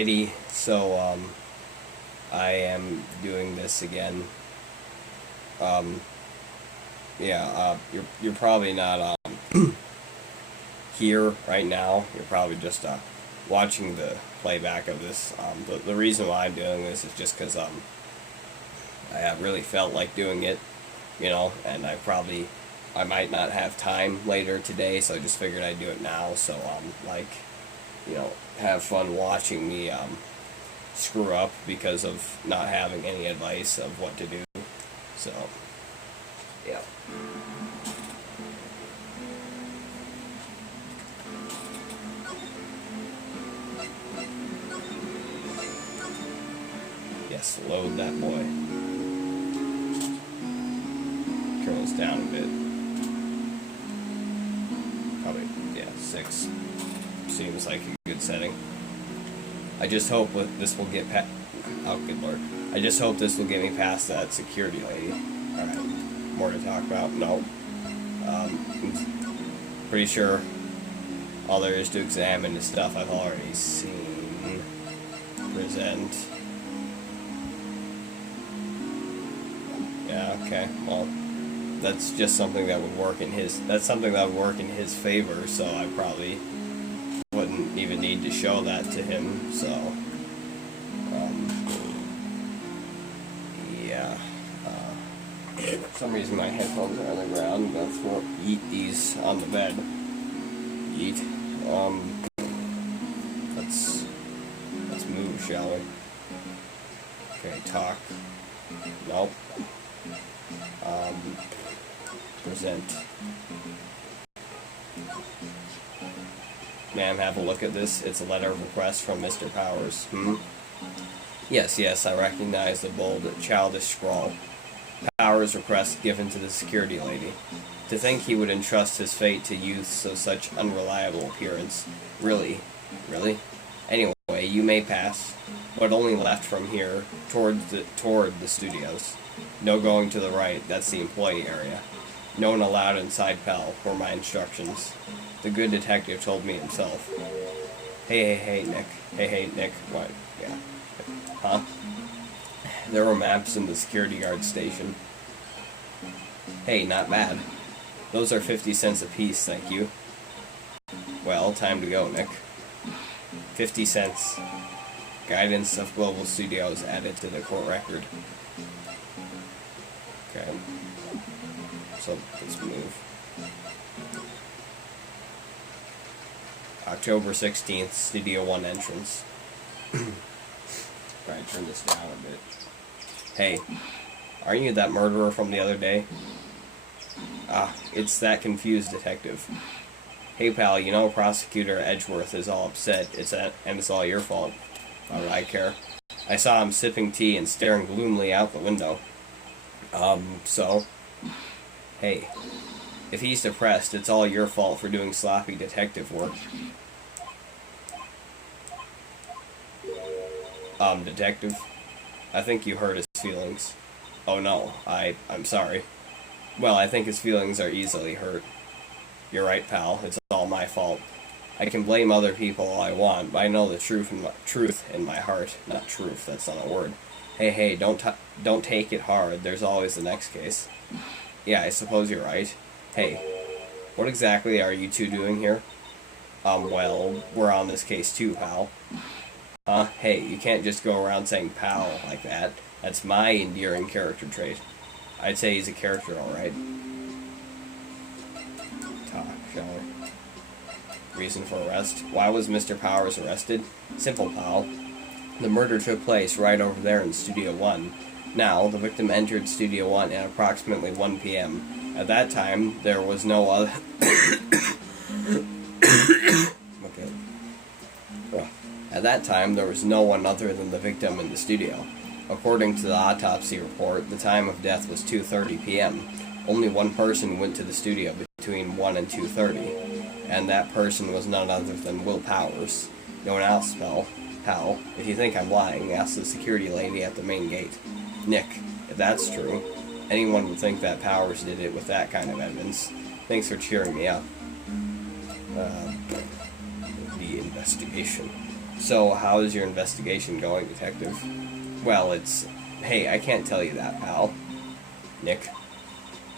Alrighty, so I am doing this again. Um, you're probably not here right now. You're probably just watching the playback of this. The reason why I'm doing this is just because I have really felt like doing it, and I might not have time later today, so I just figured I'd do it now. So have fun watching me screw up because of not having any advice of what to do. So, yeah. Yes, load that boy. Turn this down a bit. Probably, 6. Seems like a good setting. I just hope this will get past. Oh, good lord. I just hope this will get me past that security lady. Alright. More to talk about? No. Pretty sure all there is to examine is stuff I've already seen. Present. Yeah, okay. Well, that's just something that would work in his. That's something that would work in his favor, so I probably wouldn't even need to show that to him, so yeah. For some reason my headphones are on the ground. I'm gonna yeet these on the bed. Yeet. Let's move, shall we? Okay, talk. Nope. Present. Ma'am, have a look at this. It's a letter of request from Mr. Powers. Yes, I recognize the bold, childish scrawl. Powers' request given to the security lady. To think he would entrust his fate to youths of such unreliable appearance. Really? Anyway, you may pass, but only left from here, toward the studios. No going to the right, that's the employee area. No one allowed inside Pell, were my instructions. The good detective told me himself. Hey, Nick. Hey, Nick. What? Yeah. Huh? There were maps in the security guard station. Hey, not bad. Those are 50 cents apiece, thank you. Well, time to go, Nick. 50 cents. Guidance of Global Studios added to the court record. Okay. So, let's move. October 16th, Studio 1 entrance. Try to turn this down a bit. Hey, aren't you that murderer from the other day? Ah, it's that confused detective. Hey pal, Prosecutor Edgeworth is all upset, and it's all your fault. Why would I care? I saw him sipping tea and staring gloomily out the window. So? Hey, if he's depressed, it's all your fault for doing sloppy detective work. Detective? I think you hurt his feelings. Oh no, I'm sorry. Well, I think his feelings are easily hurt. You're right, pal, it's all my fault. I can blame other people all I want, but I know the truth in my heart. Not truth, that's not a word. Hey, don't take it hard, there's always the next case. Yeah, I suppose you're right. Hey, what exactly are you two doing here? Well, we're on this case too, pal. Huh? Hey, you can't just go around saying pal like that. That's my endearing character trait. I'd say he's a character, alright. Talk, shall we? Reason for arrest. Why was Mr. Powers arrested? Simple, pal. The murder took place right over there in Studio 1. Now, the victim entered Studio 1 at approximately 1 p.m. At that time, there was no other... Okay. At that time, there was no one other than the victim in the studio. According to the autopsy report, the time of death was 2:30 p.m. Only one person went to the studio between 1 and 2:30, and that person was none other than Will Powers. No one else, pal. If you think I'm lying, ask the security lady at the main gate. Nick, if that's true, anyone would think that Powers did it with that kind of evidence. Thanks for cheering me up. The investigation. So, how is your investigation going, Detective? Well, it's... Hey, I can't tell you that, pal. Nick.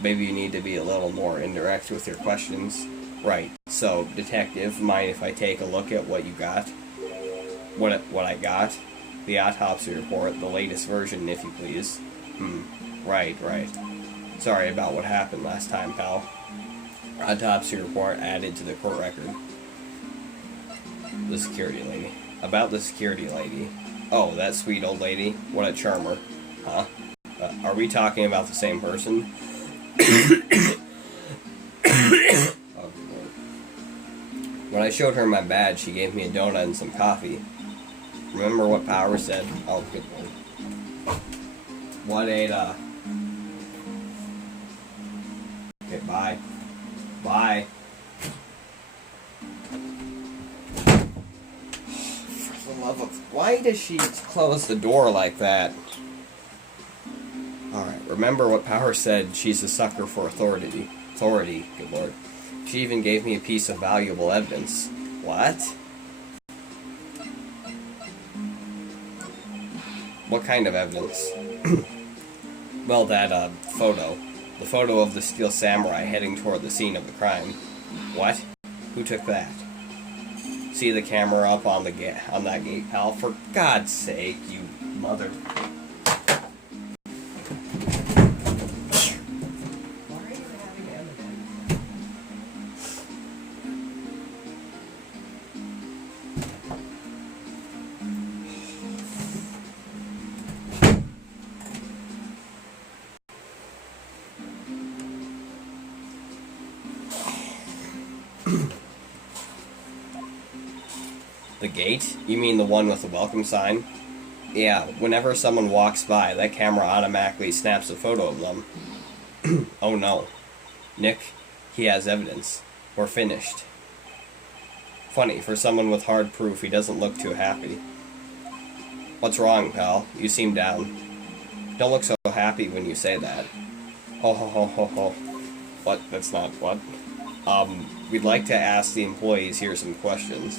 Maybe you need to be a little more indirect with your questions. Right. So, Detective, mind if I take a look at what you got? What I got? The autopsy report, the latest version, if you please. Right. Sorry about what happened last time, pal. Autopsy report added to the court record. The security lady. About the security lady. Oh, that sweet old lady? What a charmer. Huh? Are we talking about the same person? Oh, Lord. When I showed her my badge, she gave me a donut and some coffee. Remember what Powers said? Oh, good Lord. What a... Okay, bye. Bye. For the love of... Why does she close the door like that? Alright, remember what Powers said. She's a sucker for authority. Authority, good Lord. She even gave me a piece of valuable evidence. What? What kind of evidence? Well, that, photo. The photo of the Steel Samurai heading toward the scene of the crime. What? Who took that? See the camera up on that gate, pal? For God's sake, you mother... Why are you having evidence? The gate? You mean the one with the welcome sign? Yeah, whenever someone walks by, that camera automatically snaps a photo of them. Oh no. Nick, he has evidence. We're finished. Funny, for someone with hard proof, he doesn't look too happy. What's wrong, pal? You seem down. Don't look so happy when you say that. Ho ho ho ho ho. What? That's not what? We'd like to ask the employees here some questions.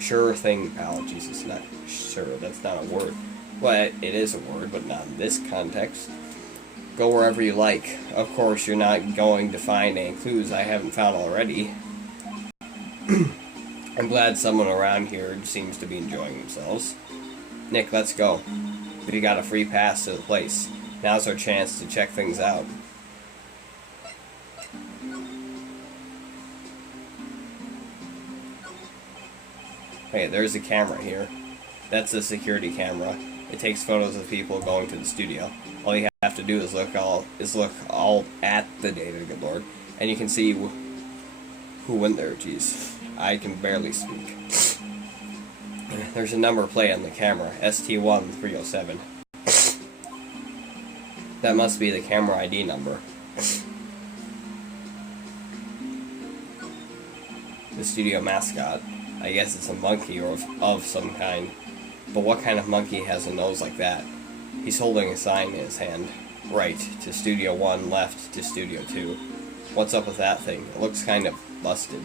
Sure thing, pal. Jesus, not sure. That's not a word. Well, it is a word, but not in this context. Go wherever you like. Of course, you're not going to find any clues I haven't found already. I'm glad someone around here seems to be enjoying themselves. Nick, let's go. We got a free pass to the place. Now's our chance to check things out. Hey, there's a camera here. That's a security camera. It takes photos of people going to the studio. All you have to do is look all at the data, good lord, and you can see who went there. Jeez, I can barely speak. There's a number plate on the camera, ST1307. That must be the camera ID number. The studio mascot. I guess it's a monkey or of some kind. But what kind of monkey has a nose like that? He's holding a sign in his hand. Right to Studio 1, left to Studio 2. What's up with that thing? It looks kind of busted.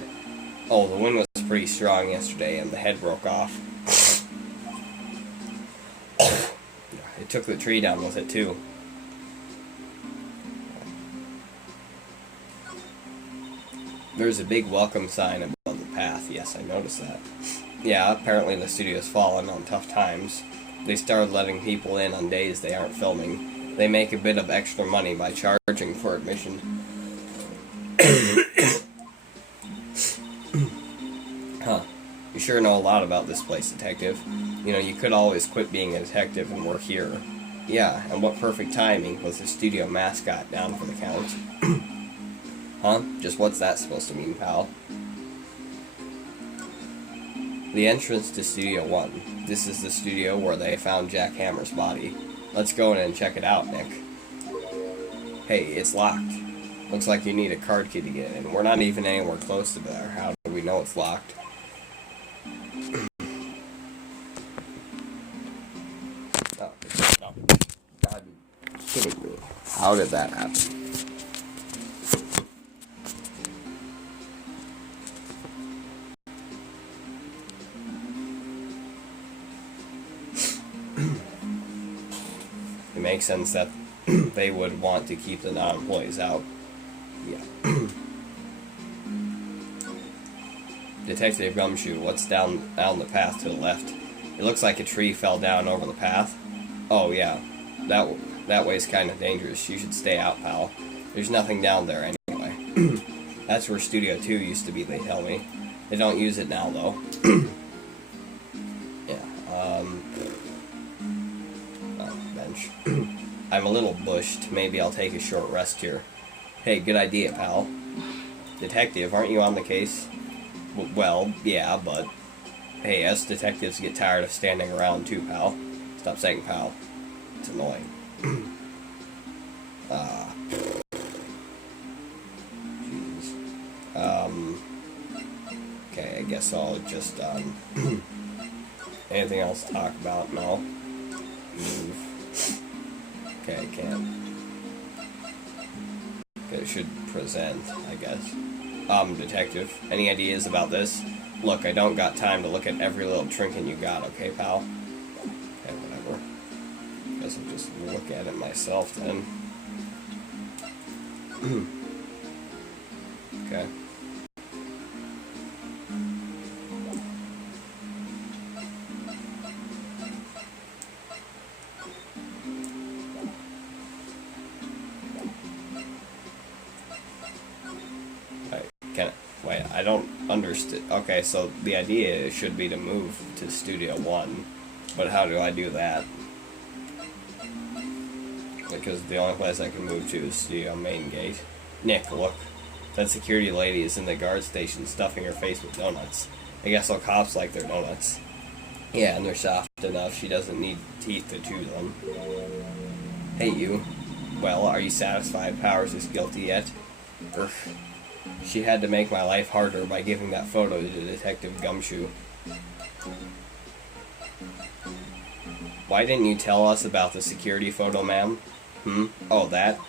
Oh, the wind was pretty strong yesterday and the head broke off. It took the tree down with it too. There's a big welcome sign above the path. Yes, I noticed that. Yeah, apparently the studio's fallen on tough times. They started letting people in on days they aren't filming. They make a bit of extra money by charging for admission. Huh. You sure know a lot about this place, detective. You know, you could always quit being a detective and work here. Yeah, and what perfect timing with the studio mascot down for the count. Huh? Just what's that supposed to mean, pal? The entrance to Studio 1. This is the studio where they found Jack Hammer's body. Let's go in and check it out, Nick. Hey, it's locked. Looks like you need a card key to get in. We're not even anywhere close to there. How do we know it's locked? Oh, God, you're kidding me. How did that happen? makes sense that they would want to keep the non-employees out. Yeah. Detective Gumshoe, what's down the path to the left? It looks like a tree fell down over the path. Oh yeah, that way's kind of dangerous. You should stay out, pal. There's nothing down there anyway. That's where Studio 2 used to be, they tell me. They don't use it now, though. Yeah, oh, bench. I'm a little bushed. Maybe I'll take a short rest here. Hey, good idea, pal. Detective, aren't you on the case? Well, yeah, but... Hey, us detectives get tired of standing around too, pal. Stop saying pal. It's annoying. Okay, I guess I'll just, anything else to talk about? No? Move. Okay, I can't. Okay, I should present, I guess. Detective, any ideas about this? Look, I don't got time to look at every little trinket you got, okay, pal? Okay, whatever. Guess I'll just look at it myself, then. Okay. Wait, I don't understand. Okay, so the idea should be to move to Studio 1, but how do I do that? Because the only place I can move to is Studio Main Gate. Nick, look. That security lady is in the guard station stuffing her face with donuts. I guess all cops like their donuts. Yeah, and they're soft enough she doesn't need teeth to chew them. Hey, you. Well, are you satisfied Powers is guilty yet? Urgh. She had to make my life harder by giving that photo to Detective Gumshoe. Why didn't you tell us about the security photo, ma'am? Oh, that?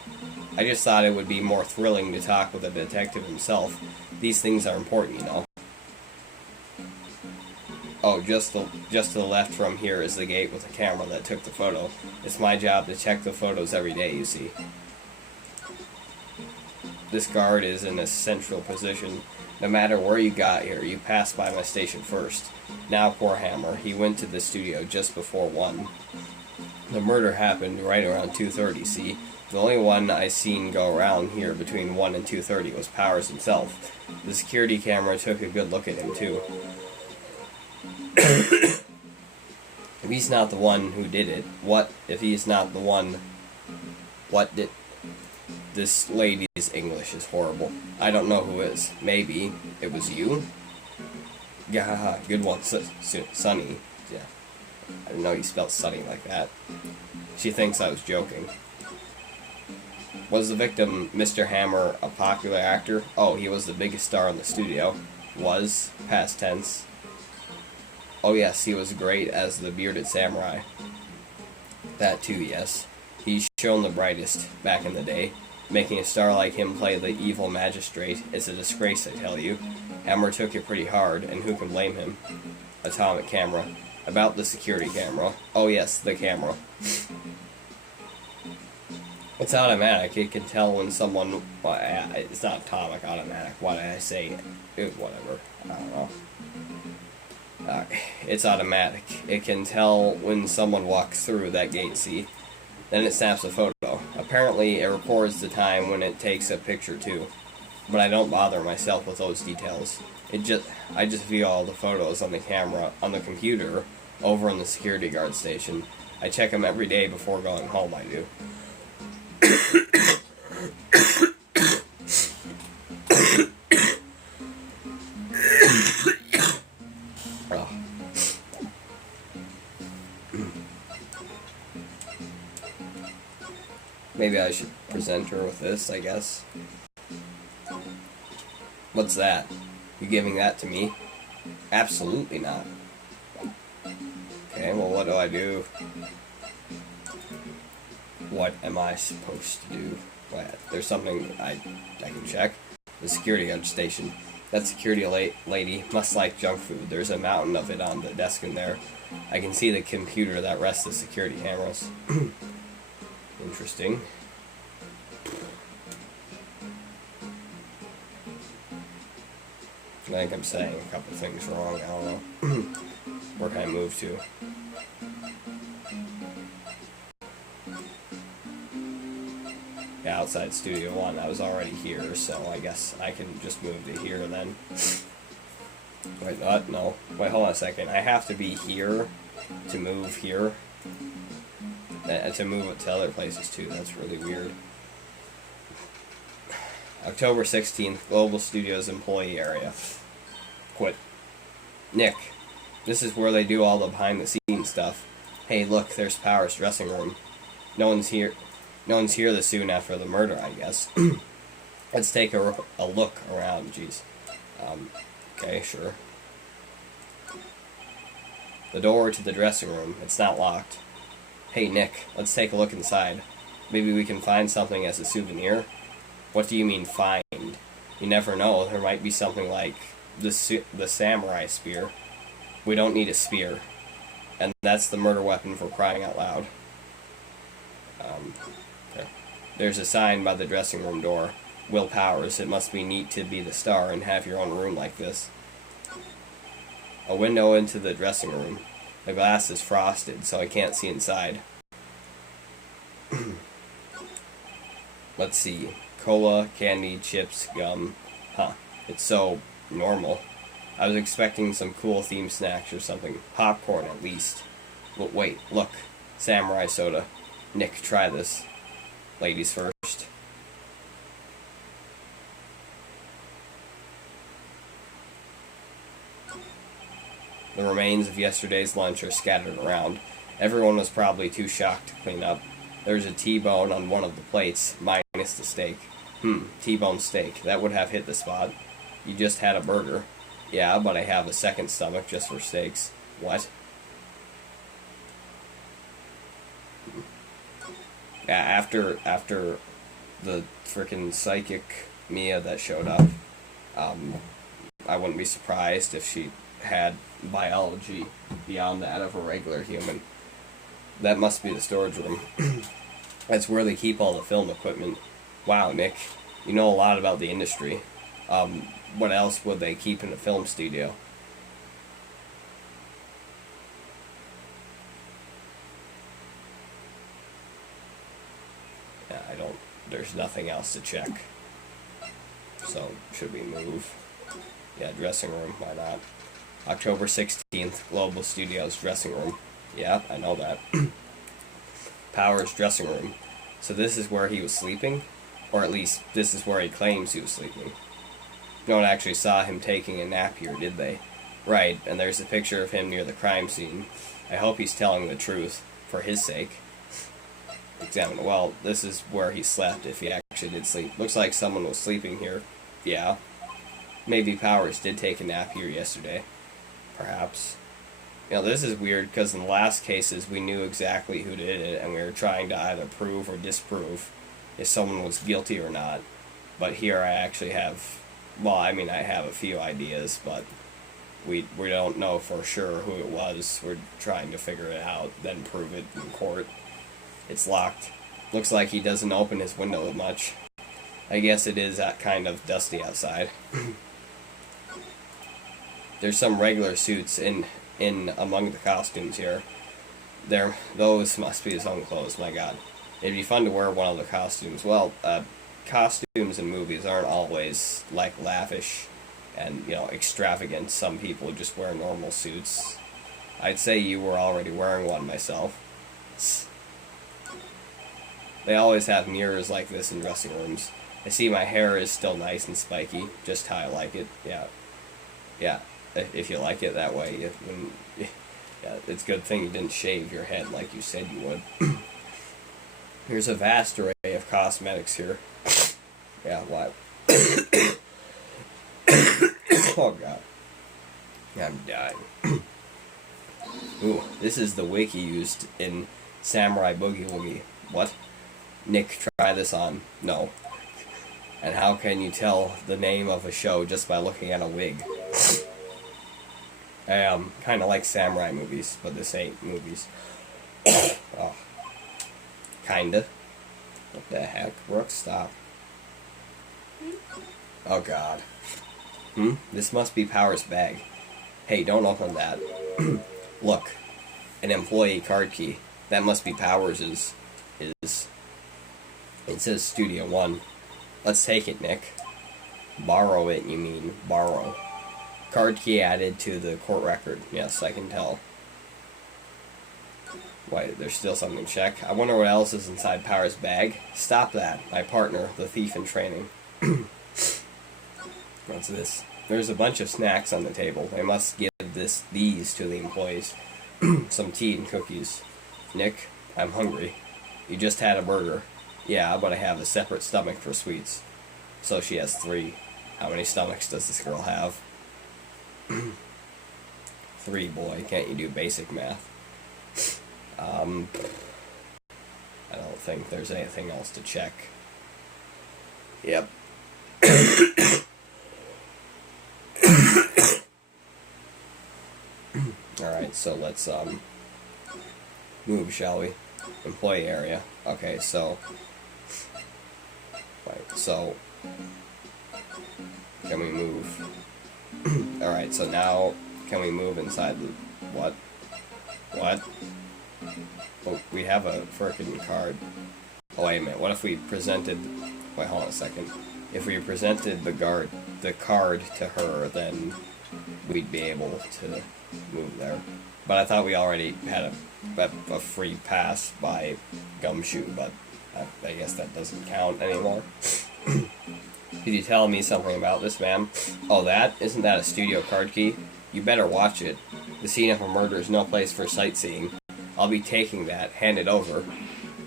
I just thought it would be more thrilling to talk with the detective himself. These things are important, you know. Oh, just to the left from here is the gate with the camera that took the photo. It's my job to check the photos every day, you see. This guard is in a central position. No matter where you got here, you pass by my station first. Now, poor Hammer, he went to the studio just before 1. The murder happened right around 2:30, see? The only one I seen go around here between 1 and 2:30 was Powers himself. The security camera took a good look at him, too. If he's not the one who did it, what if he's not the one... What did... This lady's English is horrible. I don't know who is. Maybe it was you? Yeah, good one, Sunny. Yeah. I didn't know you spelled Sunny like that. She thinks I was joking. Was the victim, Mr. Hammer, a popular actor? Oh, he was the biggest star in the studio. Was, past tense. Oh yes, he was great as the bearded samurai. That too, yes. He's shown the brightest back in the day. Making a star like him play the evil magistrate is a disgrace, I tell you. Hammer took it pretty hard, and who can blame him? Atomic camera. About the security camera. Oh yes, the camera. It's automatic. It can tell when someone... Well, it's not atomic, automatic. Why did I say it? Whatever. I don't know. It's automatic. It can tell when someone walks through that gate, see? Then it snaps a photo. Apparently, it records the time when it takes a picture, too. But I don't bother myself with those details. I just view all the photos on the camera, on the computer, over in the security guard station. I check them every day before going home, I do. Oh. Maybe I should present her with this, I guess. What's that? You giving that to me? Absolutely not. Okay, well, what do I do? What am I supposed to do? What? There's something I can check. The security guard station. That security lady must like junk food. There's a mountain of it on the desk in there. I can see the computer that rests the security cameras. Interesting. I think I'm saying a couple things wrong. I don't know. Where can I move to? Yeah, outside Studio One. I was already here, so I guess I can just move to here then. Wait, what? No. Wait, hold on a second. I have to be here to move here. To move it to other places too. That's really weird. October 16th, Global Studios employee area. Quit. Nick, this is where they do all the behind the scenes stuff. Hey, look, there's Powers' dressing room. No one's here this soon after the murder, I guess. Let's take a look around, jeez. Okay, sure. The door to the dressing room, it's not locked. Hey, Nick, let's take a look inside. Maybe we can find something as a souvenir? What do you mean, find? You never know, there might be something like the samurai spear. We don't need a spear. And that's the murder weapon for crying out loud. Okay. There's a sign by the dressing room door. Will Powers, it must be neat to be the star and have your own room like this. A window into the dressing room. The glass is frosted, so I can't see inside. Let's see. Cola, candy, chips, gum. Huh. It's so normal. I was expecting some cool themed snacks or something. Popcorn, at least. But wait, look. Samurai soda. Nick, try this. Ladies first. The remains of yesterday's lunch are scattered around. Everyone was probably too shocked to clean up. There's a T-bone on one of the plates, minus the steak. T-bone steak. That would have hit the spot. You just had a burger. Yeah, but I have a second stomach just for steaks. What? Yeah, after the frickin' psychic Mia that showed up, I wouldn't be surprised if she had biology beyond that of a regular human. That must be the storage room. That's where they keep all the film equipment. Wow, Nick, you know a lot about the industry. What else would they keep in a film studio? Yeah, there's nothing else to check. So, should we move? Yeah, dressing room, why not? October 16th, Global Studios dressing room. Yeah, I know that. Powers' dressing room. So this is where he was sleeping? Or at least, this is where he claims he was sleeping. No one actually saw him taking a nap here, did they? Right, and there's a picture of him near the crime scene. I hope he's telling the truth, for his sake. Examine. Well, this is where he slept, if he actually did sleep. Looks like someone was sleeping here. Yeah. Maybe Powers did take a nap here yesterday. Perhaps. You know, this is weird, because in the last cases, we knew exactly who did it, and we were trying to either prove or disprove if someone was guilty or not. But here I actually have, well, I mean, I have a few ideas, but we don't know for sure who it was. We're trying to figure it out, then prove it in court. It's locked. Looks like he doesn't open his window much. I guess it is kind of dusty outside. There's some regular suits in among the costumes here. Those must be his own clothes, my god. It'd be fun to wear one of the costumes. Well, costumes in movies aren't always, like, lavish and, you know, extravagant. Some people just wear normal suits. I'd say you were already wearing one myself. They always have mirrors like this in dressing rooms. I see my hair is still nice and spiky, just how I like it. Yeah. If you like it that way, it's a good thing you didn't shave your head like you said you would. There's a vast array of cosmetics here. Yeah, what? Oh god. I'm dying. Ooh, this is the wiki used in Samurai Boogie Woogie. What? Nick, try this on. No. And how can you tell the name of a show just by looking at a wig? Kind of like samurai movies, but this ain't movies. Oh. Kinda. What the heck? Brooke, stop. Oh god. This must be Power's bag. Hey, don't open that. Look. An employee card key. That must be Powers' is. It says Studio One. Let's take it, Nick. Borrow it, you mean. Borrow. Card key added to the court record. Yes, I can tell. Wait, there's still something to check. I wonder what else is inside Power's bag. Stop that. My partner, the thief in training. What's this? There's a bunch of snacks on the table. They must give these to the employees. Some tea and cookies. Nick, I'm hungry. You just had a burger. Yeah, but I have a separate stomach for sweets. So she has 3. How many stomachs does this girl have? 3, boy. Can't you do basic math? I don't think there's anything else to check. Yep. Alright, so let's move, shall we? Employee area. Okay, so can we move? Alright, so now can we move inside the what? What? Oh, we have a frickin' card. Oh, wait a minute. What if we presented... Wait, hold on a second. If we presented the card to her, then we'd be able to move there. But I thought we already had a free pass by Gumshoe, but I guess that doesn't count anymore. Could you tell me something about this, ma'am? Oh, isn't that a studio card key? You better watch it. The scene of a murder is no place for sightseeing. I'll be taking that. Hand it over.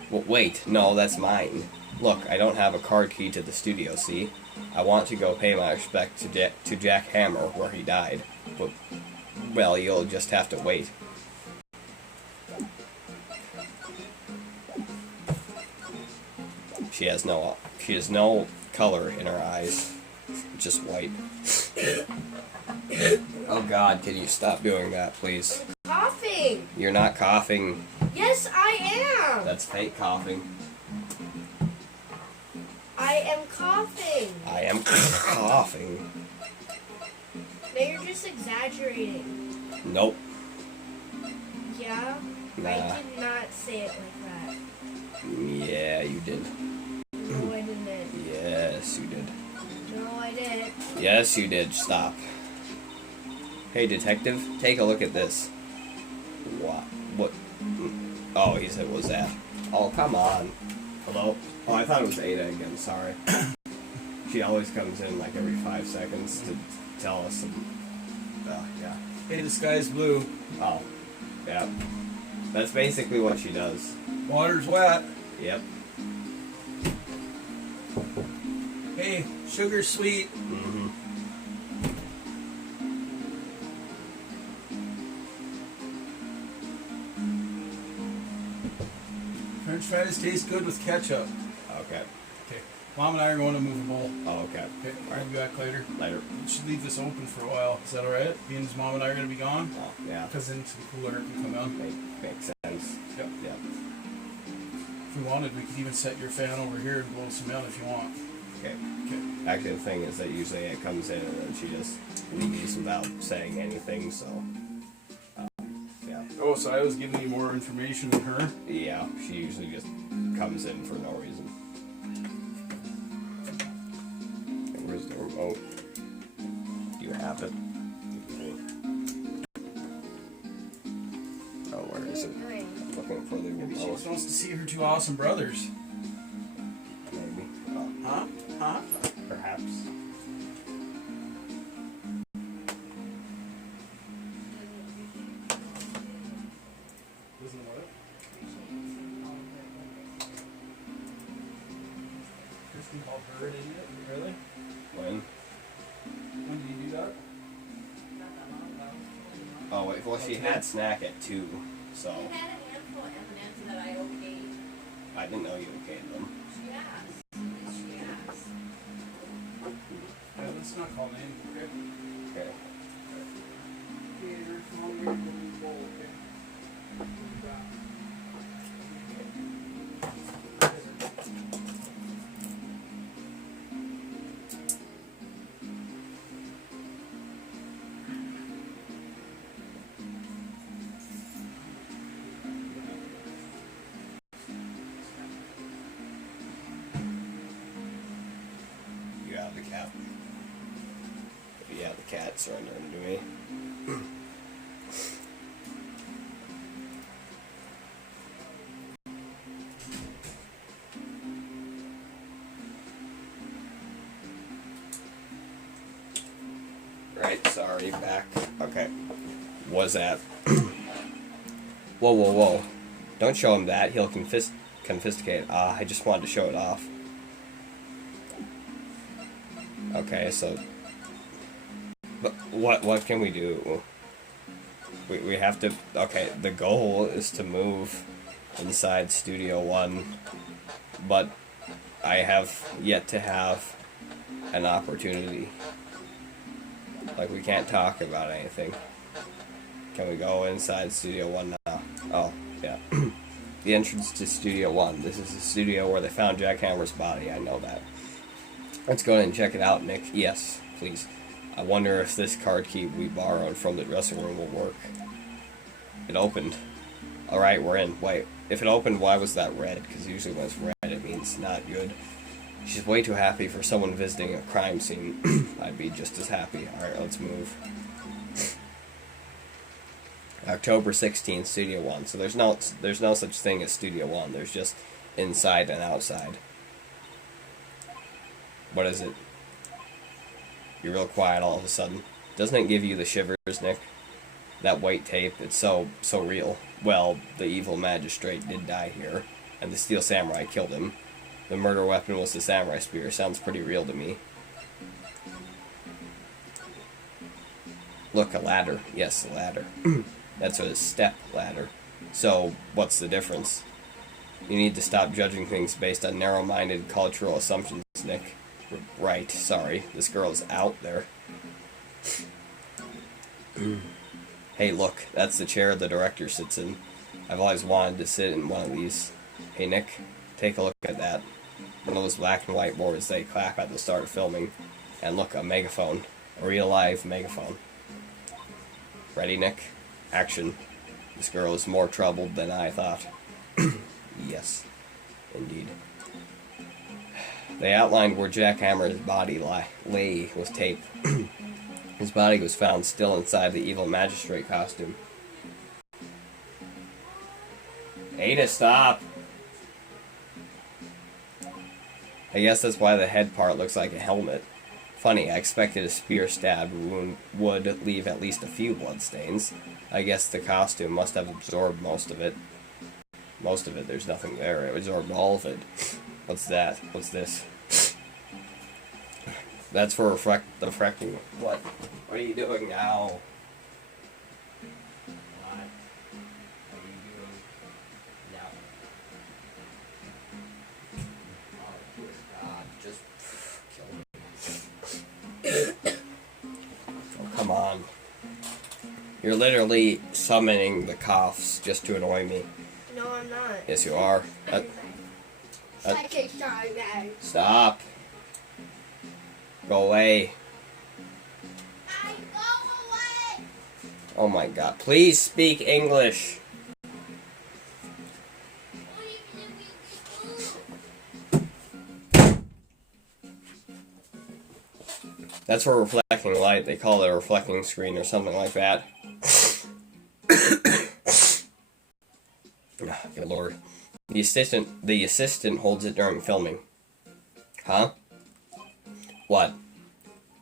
Well, wait, no, that's mine. Look, I don't have a card key to the studio, see? I want to go pay my respect to Jack Hammer, where he died. But, well, you'll just have to wait. She has no color in her eyes. Just white. Oh god, can you stop doing that, please? Coughing! You're not coughing. Yes, I am! That's fake coughing. I am coughing! I am coughing. No, you're just exaggerating. Nope. Yeah? Nah. I did not say it like that. Yeah, you did. No, I didn't. Yes, you did. No, I didn't. Yes, you did. Stop. Hey, detective, take a look at this. What? Oh, he said, what's that? Oh, come on. Hello? Oh, I thought it was Ada again, sorry. She always comes in like every 5 seconds to tell us some... yeah. Hey, the sky's blue. Oh, yeah. That's basically what she does. Water's wet. Yep. Hey, sugar's sweet. Mm-hmm. French fries taste good with ketchup. Okay. Okay. Mom and I are going to move a bowl. Oh, okay. Okay, we'll be back later. Later. We should leave this open for a while. Is that alright? Being his mom and I are going to be gone? Oh, yeah. Because then some cool air can come in. Makes sense. Yep. Yeah. If we wanted, we could even set your fan over here and blow some out if you want. Okay. Okay. Actually, the thing is that usually it comes in and then she just leaves without saying anything, so... yeah. Oh, so I was giving you more information than her? Yeah, she usually just comes in for no reason. Okay, where's the remote? Do you have it? Oh, where is it? I'm looking for the Maybe she remote. just wants to see her 2 awesome brothers. Maybe. Oh, Huh? Huh? perhaps. Listen to what? Kristen called her an idiot? Really? When? When did you do that? Oh, wait, well, she had snack at 2, so... I had a handful of M&Ms that I okayed. I didn't know you okayed them. She asked. She asked. Yeah, let's not call names, okay? Okay. Here, come over here and move the bowl, okay? Move back. the cat. Yeah, the cat surrendered him to me. Right, sorry, back. Okay. Was that? Whoa, whoa, whoa. Don't show him that. He'll confiscate. I just wanted to show it off. Okay, so... But what can we do? We have to... Okay, the goal is to move inside Studio One. But I have yet to have an opportunity. Like, we can't talk about anything. Can we go inside Studio One now? Oh, yeah. The entrance to Studio One. This is the studio where they found Jack Hammer's body. I know that. Let's go and check it out, Nick. Yes, please. I wonder if this card key we borrowed from the dressing room will work. It opened. Alright, we're in. Wait, if it opened, why was that red? Because usually when it's red, it means not good. She's way too happy for someone visiting a crime scene. I'd be just as happy. Alright, let's move. October 16th, Studio One. So there's no such thing as Studio One. There's just inside and outside. What is it? You're real quiet all of a sudden. Doesn't it give you the shivers, Nick? That white tape, it's so real. Well, the evil magistrate did die here, and the steel samurai killed him. The murder weapon was the samurai spear. Sounds pretty real to me. Look, a ladder. Yes, a ladder. That's a step ladder. So, what's the difference? You need to stop judging things based on narrow-minded cultural assumptions, Nick. Right, sorry. This girl is out there. Hey, look, that's the chair the director sits in. I've always wanted to sit in one of these. Hey, Nick, take a look at that. One of those black and white boards they clap at the start of filming. And look, a megaphone. A real live megaphone. Ready, Nick? Action. This girl is more troubled than I thought. Yes, indeed. They outlined where Jack Hammer's body lay with tape. His body was found still inside the evil magistrate costume. Ada, stop! I guess that's why the head part looks like a helmet. Funny, I expected a spear stab wound would leave at least a few bloodstains. I guess the costume must have absorbed most of it. Most of it, there's nothing there. It absorbed all of it. What's that? What's this? That's for reflecting. What? What are you doing now? What are you doing now? Oh, dear God, just kill me. Oh, come on. You're literally summoning the coughs just to annoy me. No, I'm not. Yes, you are. Stop. Go away. I go away. Oh my God. Please speak English. That's for reflecting light. They call it a reflecting screen or something like that. Good Lord. The assistant holds it during filming. Huh? What?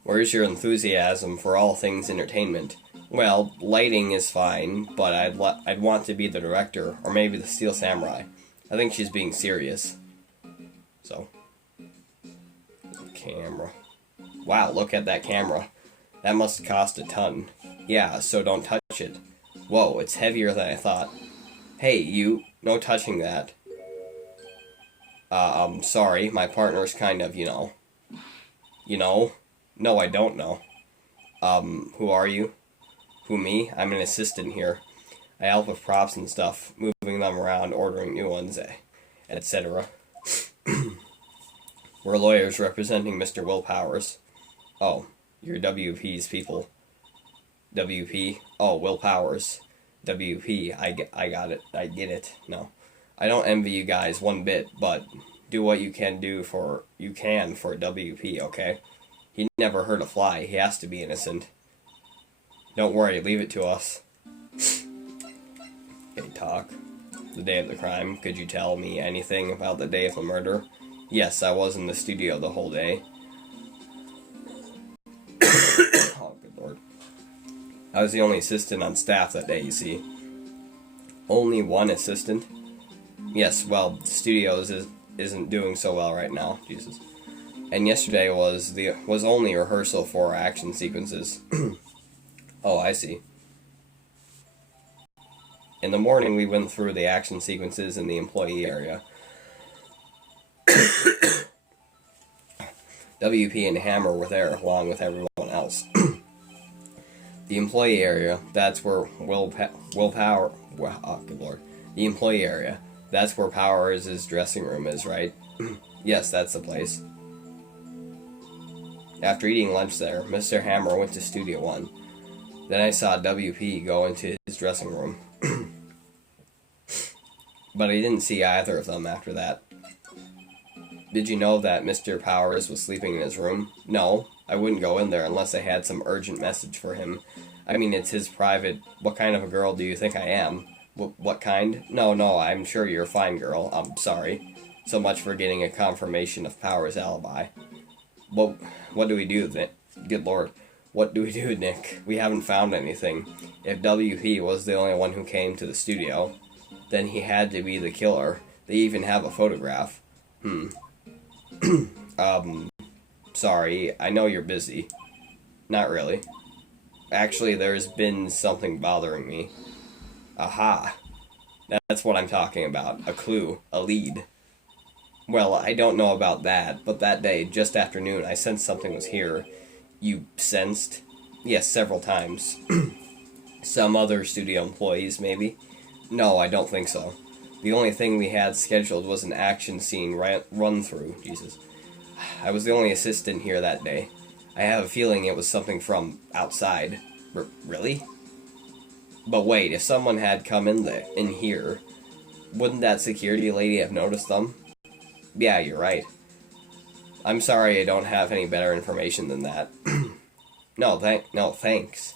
Where's your enthusiasm for all things entertainment? Well, lighting is fine, but I'd want to be the director, or maybe the Steel Samurai. I think she's being serious. So. Camera. Wow, look at that camera. That must cost a ton. Yeah, so don't touch it. Whoa, it's heavier than I thought. Hey, you, no touching that. Sorry, my partner's kind of, you know. You know? No, I don't know. Who are you? Who, me? I'm an assistant here. I help with props and stuff, moving them around, ordering new ones, etc. We're lawyers representing Mr. Will Powers. Oh, you're WP's people. WP? Oh, Will Powers. WP, I got it. I get it. No. I don't envy you guys one bit, but do what you can for WP, okay? He never hurt a fly. He has to be innocent. Don't worry, leave it to us. Okay, talk. The day of the crime. Could you tell me anything about the day of the murder? Yes, I was in the studio the whole day. Oh, good lord. I was the only assistant on staff that day, you see. Only one assistant? Yes, well, the studio isn't doing so well right now. Jesus. And yesterday was only rehearsal for action sequences. Oh, I see. In the morning, we went through the action sequences in the employee area. WP and Hammer were there, along with everyone else. The employee area, that's where Willpower... Oh, good lord. The employee area, that's where Powers' dressing room is, right? Yes, that's the place. After eating lunch there, Mr. Hammer went to Studio 1. Then I saw WP go into his dressing room. But I didn't see either of them after that. Did you know that Mr. Powers was sleeping in his room? No, I wouldn't go in there unless I had some urgent message for him. I mean, it's his private... What kind of a girl do you think I am? What kind? No, I'm sure you're a fine girl. I'm sorry. So much for getting a confirmation of Powers' alibi. Well, what do we do then? Good lord. What do we do, Nick? We haven't found anything. If WP was the only one who came to the studio, then he had to be the killer. They even have a photograph. Sorry, I know you're busy. Not really. Actually, there's been something bothering me. Aha. That's what I'm talking about. A clue. A lead. Well, I don't know about that, but that day, just after noon, I sensed something was here. You sensed? Yes, several times. Some other studio employees, maybe? No, I don't think so. The only thing we had scheduled was an action scene run-through. Jesus. I was the only assistant here that day. I have a feeling it was something from outside. Really? But wait, if someone had come in here, wouldn't that security lady have noticed them? Yeah, you're right. I'm sorry I don't have any better information than that. No, thanks.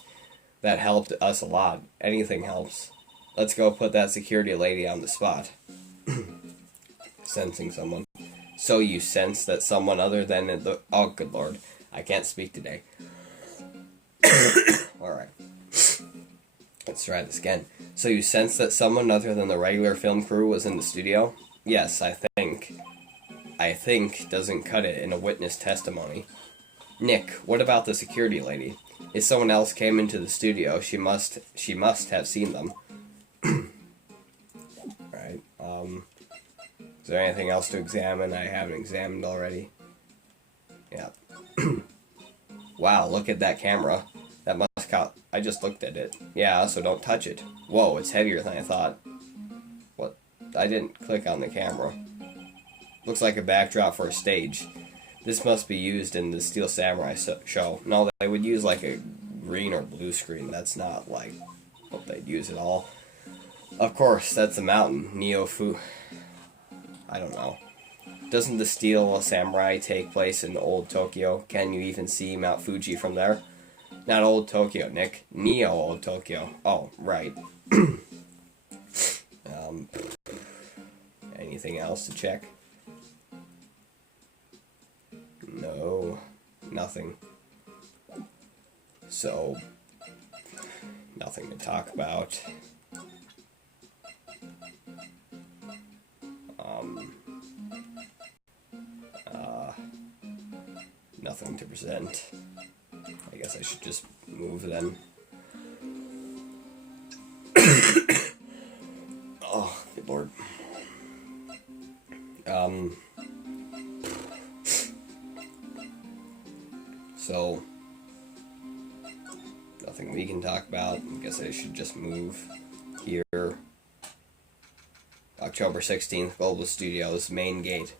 That helped us a lot. Anything helps. Let's go put that security lady on the spot. Sensing someone. So you sense that someone other than the... Oh, good lord. I can't speak today. Alright. Let's try this again. So you sense that someone other than the regular film crew was in the studio? Yes, I think. I think doesn't cut it in a witness testimony. Nick, what about the security lady? If someone else came into the studio, she must have seen them. Right. Is there anything else to examine I haven't examined already? Yeah. Wow, look at that camera. That must count. I just looked at it. Yeah, so don't touch it. Whoa, it's heavier than I thought. What? I didn't click on the camera. Looks like a backdrop for a stage. This must be used in the Steel Samurai show. No, they would use like a green or blue screen. That's not like what they'd use at all. Of course, that's a mountain. Neofu. I don't know. Doesn't the Steel Samurai take place in old Tokyo? Can you even see Mount Fuji from there? Not old Tokyo, Nick. Neo-old Tokyo. Oh, right. Anything else to check? No. Nothing. So, nothing to talk about. Nothing to present. I guess I should just move then. Oh, good lord. So, nothing we can talk about. I guess I should just move here. October 16th, Global Studios, main gate.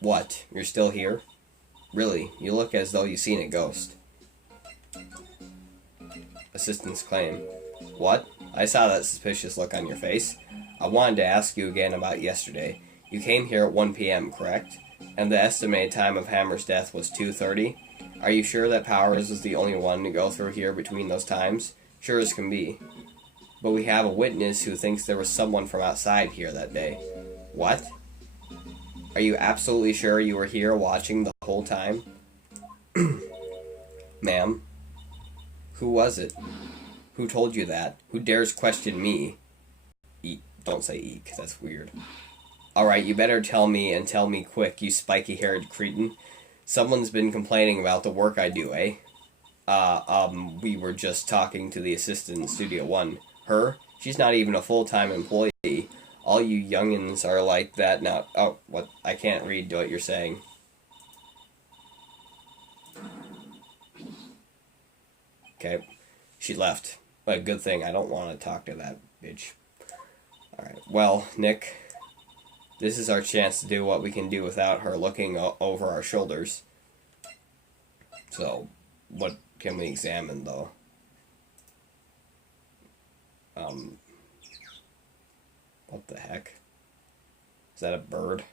What? You're still here? Really? You look as though you've seen a ghost. Assistant's claim. What? I saw that suspicious look on your face. I wanted to ask you again about yesterday. You came here at 1 p.m., correct? And the estimated time of Hammer's death was 2:30? Are you sure that Powers was the only one to go through here between those times? Sure as can be. But we have a witness who thinks there was someone from outside here that day. What? Are you absolutely sure you were here watching the whole time? Ma'am? Who was it? Who told you that? Who dares question me? Eat. Don't say eat, because that's weird. Alright, you better tell me, and tell me quick, you spiky-haired cretin. Someone's been complaining about the work I do, eh? We were just talking to the assistant in Studio One. Her? She's not even a full-time employee. All you youngins are like that now. Oh, what? I can't read what you're saying. Okay. She left. But good thing, I don't want to talk to that bitch. Alright, well, Nick, this is our chance to do what we can do without her looking over our shoulders. So, what can we examine, though? What the heck? Is that a bird?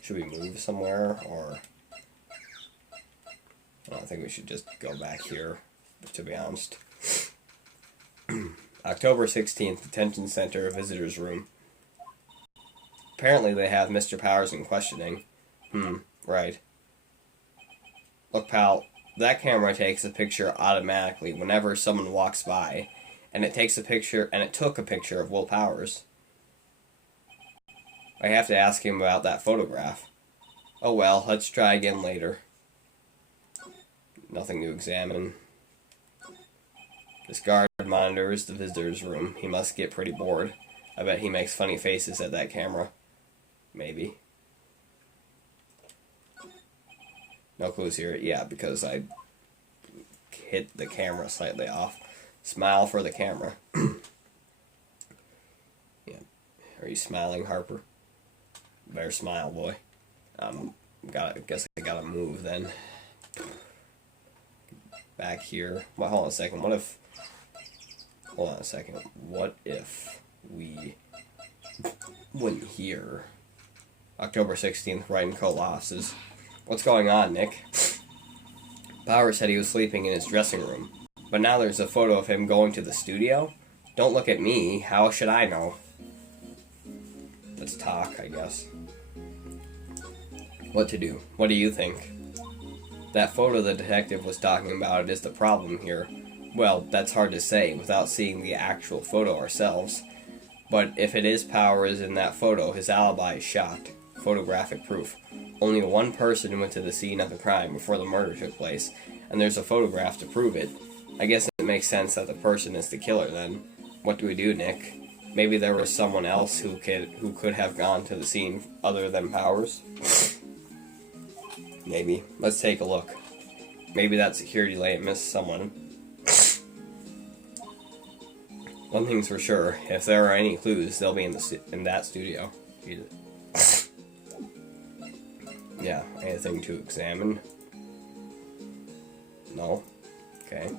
Should we move somewhere, or... I don't think we should just go back here, to be honest. October 16th, Detention Center, Visitor's Room. Apparently they have Mr. Powers in questioning. Right. Look, pal, that camera takes a picture automatically whenever someone walks by, and it takes a picture, and it took a picture of Will Powers. I have to ask him about that photograph. Oh well, let's try again later. Nothing to examine. This guard monitors the visitor's room. He must get pretty bored. I bet he makes funny faces at that camera. Maybe. No clues here. Yeah, because I hit the camera slightly off. Smile for the camera. Yeah. Are you smiling, Harper? Better smile, boy. Guess I gotta move then. Back here. Well, hold on a second. What if... Hold on a second. What if we went here? October 16th, right in Colossus. What's going on, Nick? Powers said he was sleeping in his dressing room. But now there's a photo of him going to the studio? Don't look at me. How should I know? Let's talk, I guess. What to do? What do you think? That photo the detective was talking about is the problem here. Well, that's hard to say without seeing the actual photo ourselves. But if it is Powers in that photo, his alibi is shot. Photographic proof. Only one person went to the scene of the crime before the murder took place, and there's a photograph to prove it. I guess it makes sense that the person is the killer then. What do we do, Nick? Maybe there was someone else who could have gone to the scene other than Powers? Maybe. Let's take a look. Maybe that security light missed someone. One thing's for sure, if there are any clues, they'll be in that studio. Yeah, anything to examine? No? Okay.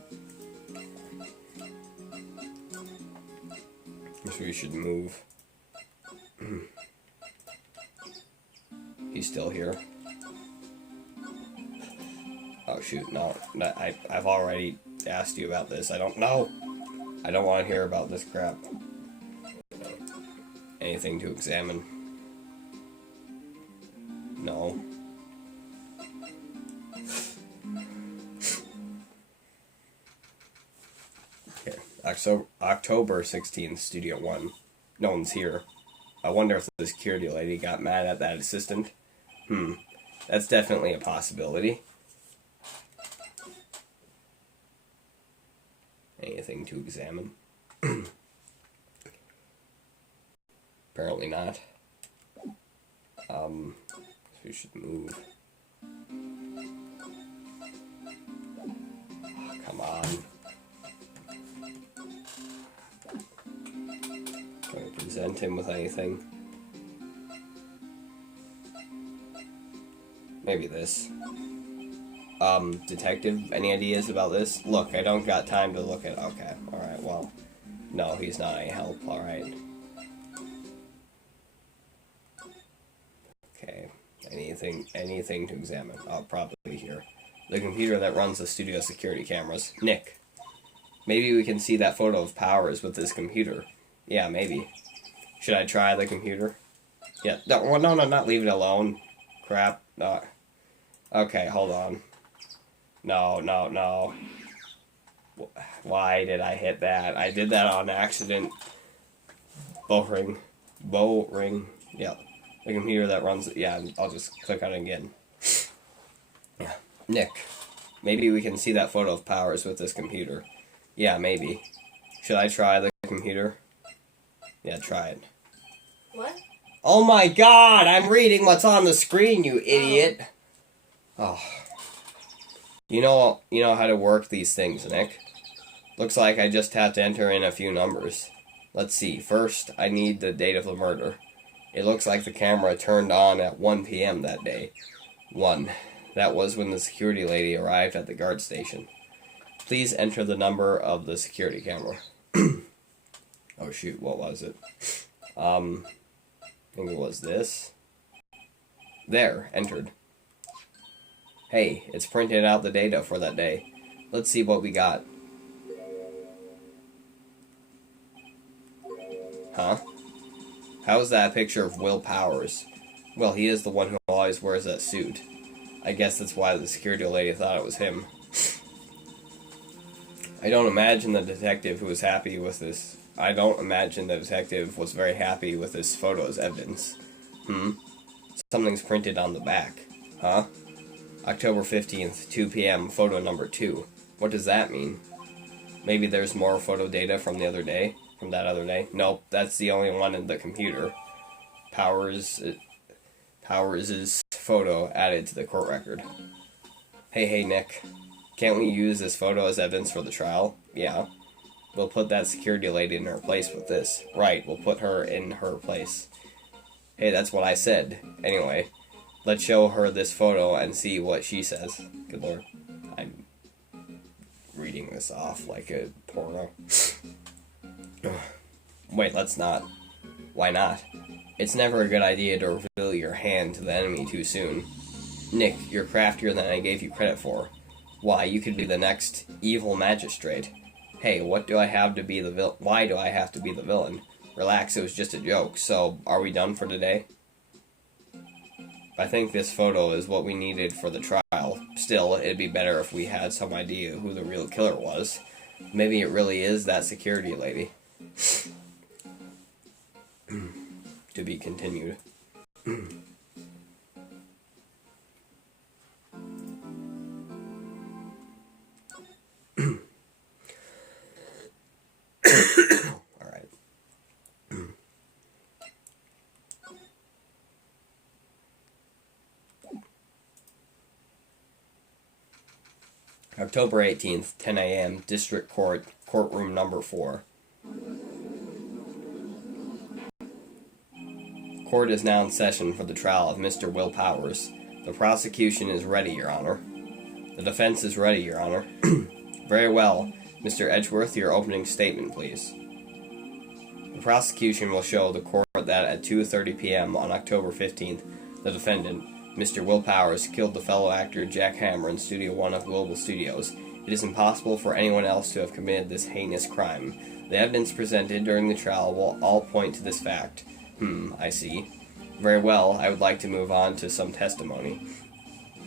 Guess we should move. He's still here. Oh shoot, no. I've already asked you about this. I don't know. I don't want to hear about this crap. Anything to examine? No. Okay. October 16th, Studio One. No one's here. I wonder if the security lady got mad at that assistant. That's definitely a possibility. Anything to examine? Apparently not. So we should move. Oh, come on. Can I present him with anything? Maybe this. Detective, any ideas about this? Look, I don't got time to look at... Okay, alright, well. No, he's not any help, alright. anything to examine. Oh, probably here. The computer that runs the studio security cameras. Nick, maybe we can see that photo of Powers with this computer. Yeah, maybe. Should I try the computer? Yeah. No, not leave it alone. Crap. Okay, hold on. No. Why did I hit that? I did that on accident. Bow ring. Yeah. The computer that runs it. Yeah, I'll just click on it again. Yeah. Nick, maybe we can see that photo of Powers with this computer. Yeah, maybe. Should I try the computer? Yeah, try it. What? Oh my god, I'm reading what's on the screen, you idiot. Oh. You know how to work these things, Nick. Looks like I just have to enter in a few numbers. Let's see. First, I need the date of the murder. It looks like the camera turned on at 1 p.m. that day. 1. That was when the security lady arrived at the guard station. Please enter the number of the security camera. Oh shoot, what was it? I think it was this. There, entered. Hey, it's printed out the data for that day. Let's see what we got. Huh? How is that a picture of Will Powers? Well, he is the one who always wears that suit. I guess that's why the security lady thought it was him. I don't imagine the detective was very happy with this photo as evidence. Something's printed on the back. Huh? October 15th, 2 p.m., photo number 2. What does that mean? Maybe there's more photo data from that other day? Nope, that's the only one in the computer. Powers' photo added to the court record. Hey, Nick. Can't we use this photo as evidence for the trial? Yeah. We'll put that security lady in her place with this. Right, we'll put her in her place. Hey, that's what I said. Anyway, let's show her this photo and see what she says. Good lord. I'm reading this off like a porno. Wait, let's not. Why not? It's never a good idea to reveal your hand to the enemy too soon. Nick, you're craftier than I gave you credit for. Why, you could be the next evil magistrate. Hey, why do I have to be the villain? Relax, it was just a joke. So, are we done for today? I think this photo is what we needed for the trial. Still, it'd be better if we had some idea who the real killer was. Maybe it really is that security lady. To be continued. Alright. October 18th, 10 a.m., District Court, Courtroom Number 4. Court is now in session for the trial of Mr. Will Powers. The prosecution is ready, Your Honor. The defense is ready, Your Honor. Very well. Mr. Edgeworth, your opening statement, please. The prosecution will show the court that at 2:30 p.m. on October 15th, the defendant, Mr. Will Powers, killed the fellow actor Jack Hammer in Studio 1 of Global Studios. It is impossible for anyone else to have committed this heinous crime. The evidence presented during the trial will all point to this fact. I see. Very well, I would like to move on to some testimony.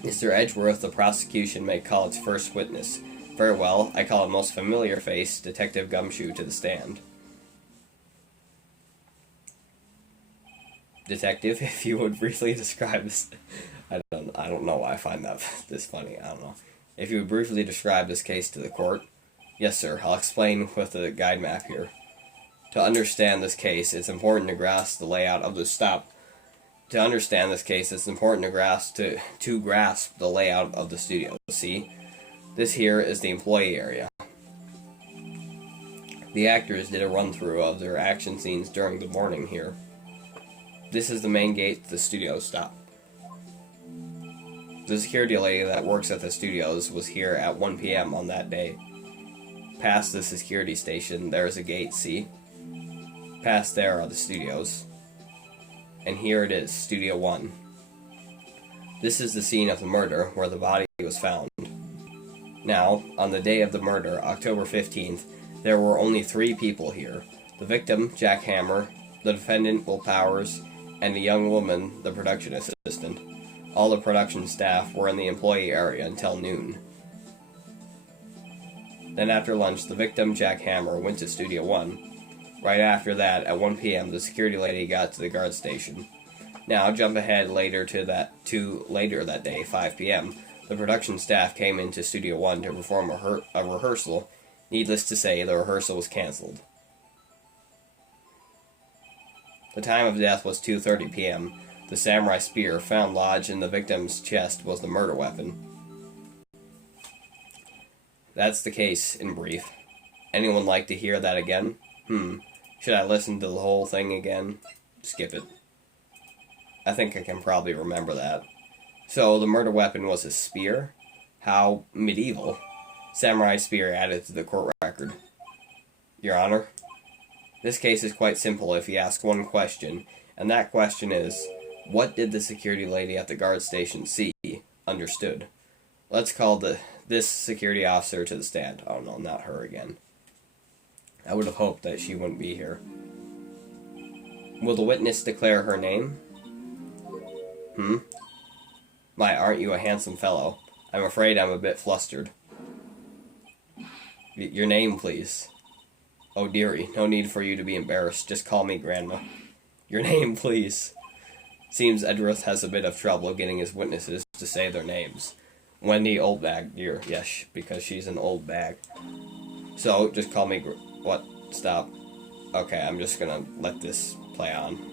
Mr. Edgeworth, the prosecution may call its first witness. Very well, I call a most familiar face, Detective Gumshoe, to the stand. Detective, if you would briefly describe this... I don't know why I find that this funny, I don't know. If you would briefly describe this case to the court. Yes, sir, I'll explain with the guide map here. To understand this case, it's important to grasp the layout of the grasp the layout of the studio. See? This here is the employee area. The actors did a run-through of their action scenes during the morning here. This is the main gate to the studio stop. The security lady that works at the studios was here at 1 p.m. on that day. Past the security station, there is a gate, see? Past there are the studios. And here it is, Studio 1. This is the scene of the murder where the body was found. Now, on the day of the murder, October 15th, there were only 3 people here. The victim, Jack Hammer, the defendant, Will Powers, and the young woman, the production assistant. All the production staff were in the employee area until noon. Then after lunch, the victim, Jack Hammer, went to Studio 1. Right after that, at 1 p.m., the security lady got to the guard station. Now, jump ahead later that day, 5 p.m., the production staff came into Studio 1 to perform a rehearsal. Needless to say, the rehearsal was cancelled. The time of death was 2:30 p.m. The samurai spear found lodged in the victim's chest was the murder weapon. That's the case in brief. Anyone like to hear that again? Should I listen to the whole thing again? Skip it. I think I can probably remember that. So, the murder weapon was a spear? How medieval. Samurai spear added to the court record. Your Honor, this case is quite simple if you ask one question, and that question is, what did the security lady at the guard station see? Understood. Let's call this security officer to the stand. Oh no, not her again. I would have hoped that she wouldn't be here. Will the witness declare her name? My, aren't you a handsome fellow? I'm afraid I'm a bit flustered. Your name, please. Oh, dearie, no need for you to be embarrassed. Just call me Grandma. Your name, please. Seems Edworth has a bit of trouble getting his witnesses to say their names. Wendy Oldbag, dear. Yes, because she's an old bag. So, just call me what? Stop. Okay, I'm just gonna let this play on.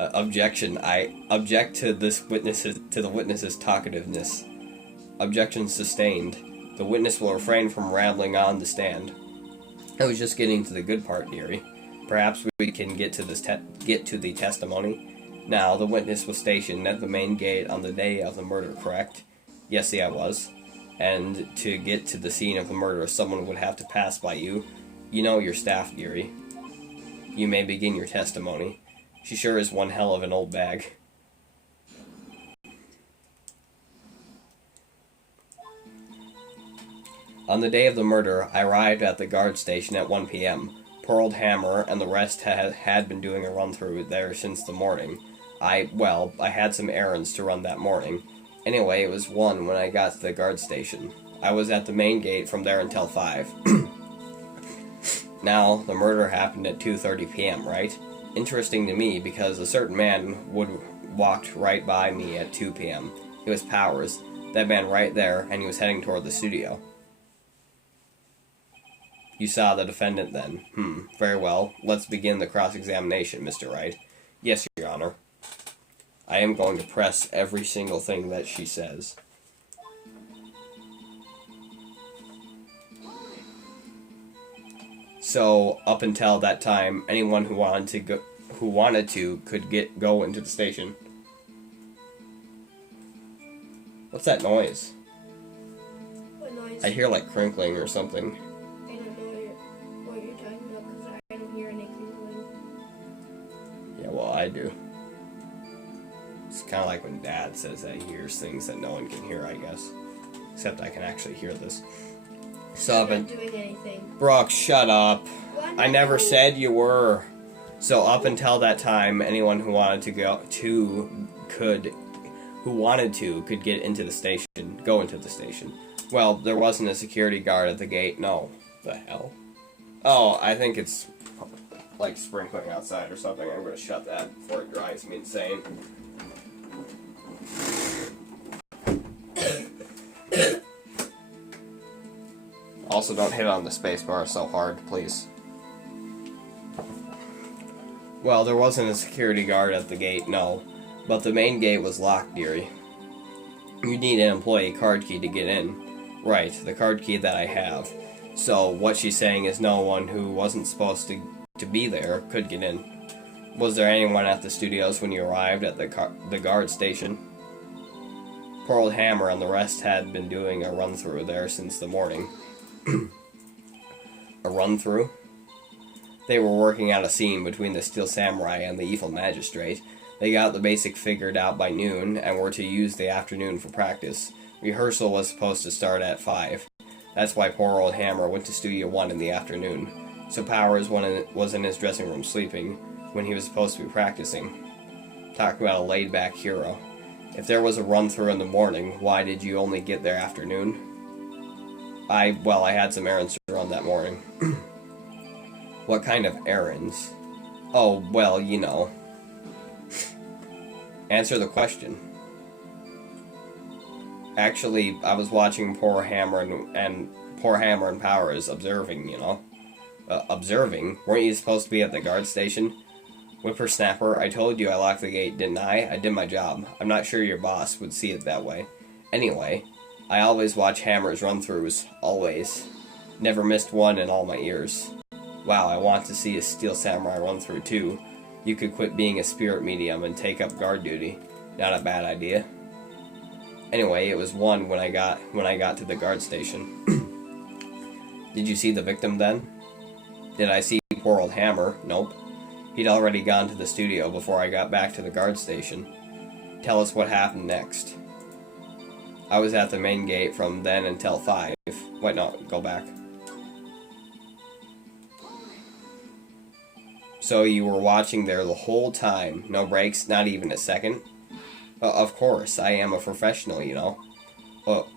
Objection. I object to the witness's talkativeness. Objection sustained. The witness will refrain from rambling on the stand. I was just getting to the good part, dearie. Perhaps we can get to the testimony. Now, the witness was stationed at the main gate on the day of the murder, correct? Yes, I was. And to get to the scene of the murder, someone would have to pass by you. You know your staff, dearie. You may begin your testimony. She sure is one hell of an old bag. On the day of the murder, I arrived at the guard station at 1 p.m. Poor old Hammer and the rest had been doing a run-through there since the morning. I had some errands to run that morning. Anyway, it was 1 when I got to the guard station. I was at the main gate from there until 5. Now, the murder happened at 2:30 p.m., right? Interesting to me because a certain man walked right by me at 2 p.m. It was Powers, that man right there, and he was heading toward the studio. You saw the defendant then? Very well. Let's begin the cross-examination, Mr. Wright. Yes, Your Honor. I am going to press every single thing that she says. So, up until that time, anyone who wanted to could go into the station. What's that noise? What noise? I hear like crinkling or something. I don't know what you're talking about because I don't hear any crinkling. Yeah, well, I do. It's kind of like when Dad says that he hears things that no one can hear, I guess. Except I can actually hear this. So I'm not doing anything. Brooke, shut up. What? I never said you were. So up until that time, anyone who wanted to could get into the station, go into the station. Well, there wasn't a security guard at the gate. No. The hell? Oh, I think it's like sprinkling outside or something. I'm going to shut that before it drives me insane. Also, don't hit on the spacebar so hard, please. Well, there wasn't a security guard at the gate, no. But the main gate was locked, dearie. You need an employee card key to get in. Right, the card key that I have. So, what she's saying is no one who wasn't supposed to be there could get in. Was there anyone at the studios when you arrived at the guard station? Poor old Hammer and the rest had been doing a run-through there since the morning. A run-through? They were working out a scene between the Steel Samurai and the evil magistrate. They got the basic figured out by noon and were to use the afternoon for practice. Rehearsal was supposed to start at 5. That's why poor old Hammer went to Studio 1 in the afternoon. So Powers was in his dressing room sleeping when he was supposed to be practicing. Talk about a laid-back hero. If there was a run-through in the morning, why did you only get there afternoon? I had some errands to run that morning. What kind of errands? Oh, well, you know. Answer the question. Actually, I was watching poor Hammer and Powers observing, you know. Observing? Weren't you supposed to be at the guard station? Whippersnapper, I told you I locked the gate, didn't I? I did my job. I'm not sure your boss would see it that way. Anyway, I always watch Hammer's run-throughs. Always. Never missed one in all my years. Wow, I want to see a Steel Samurai run-through too. You could quit being a spirit medium and take up guard duty. Not a bad idea. Anyway, it was 1 when I got to the guard station. Did you see the victim then? Did I see poor old Hammer? Nope. He'd already gone to the studio before I got back to the guard station. Tell us what happened next. I was at the main gate from then until 5. Wait, no, go back. So you were watching there the whole time? No breaks, not even a second? Of course, I am a professional, you know.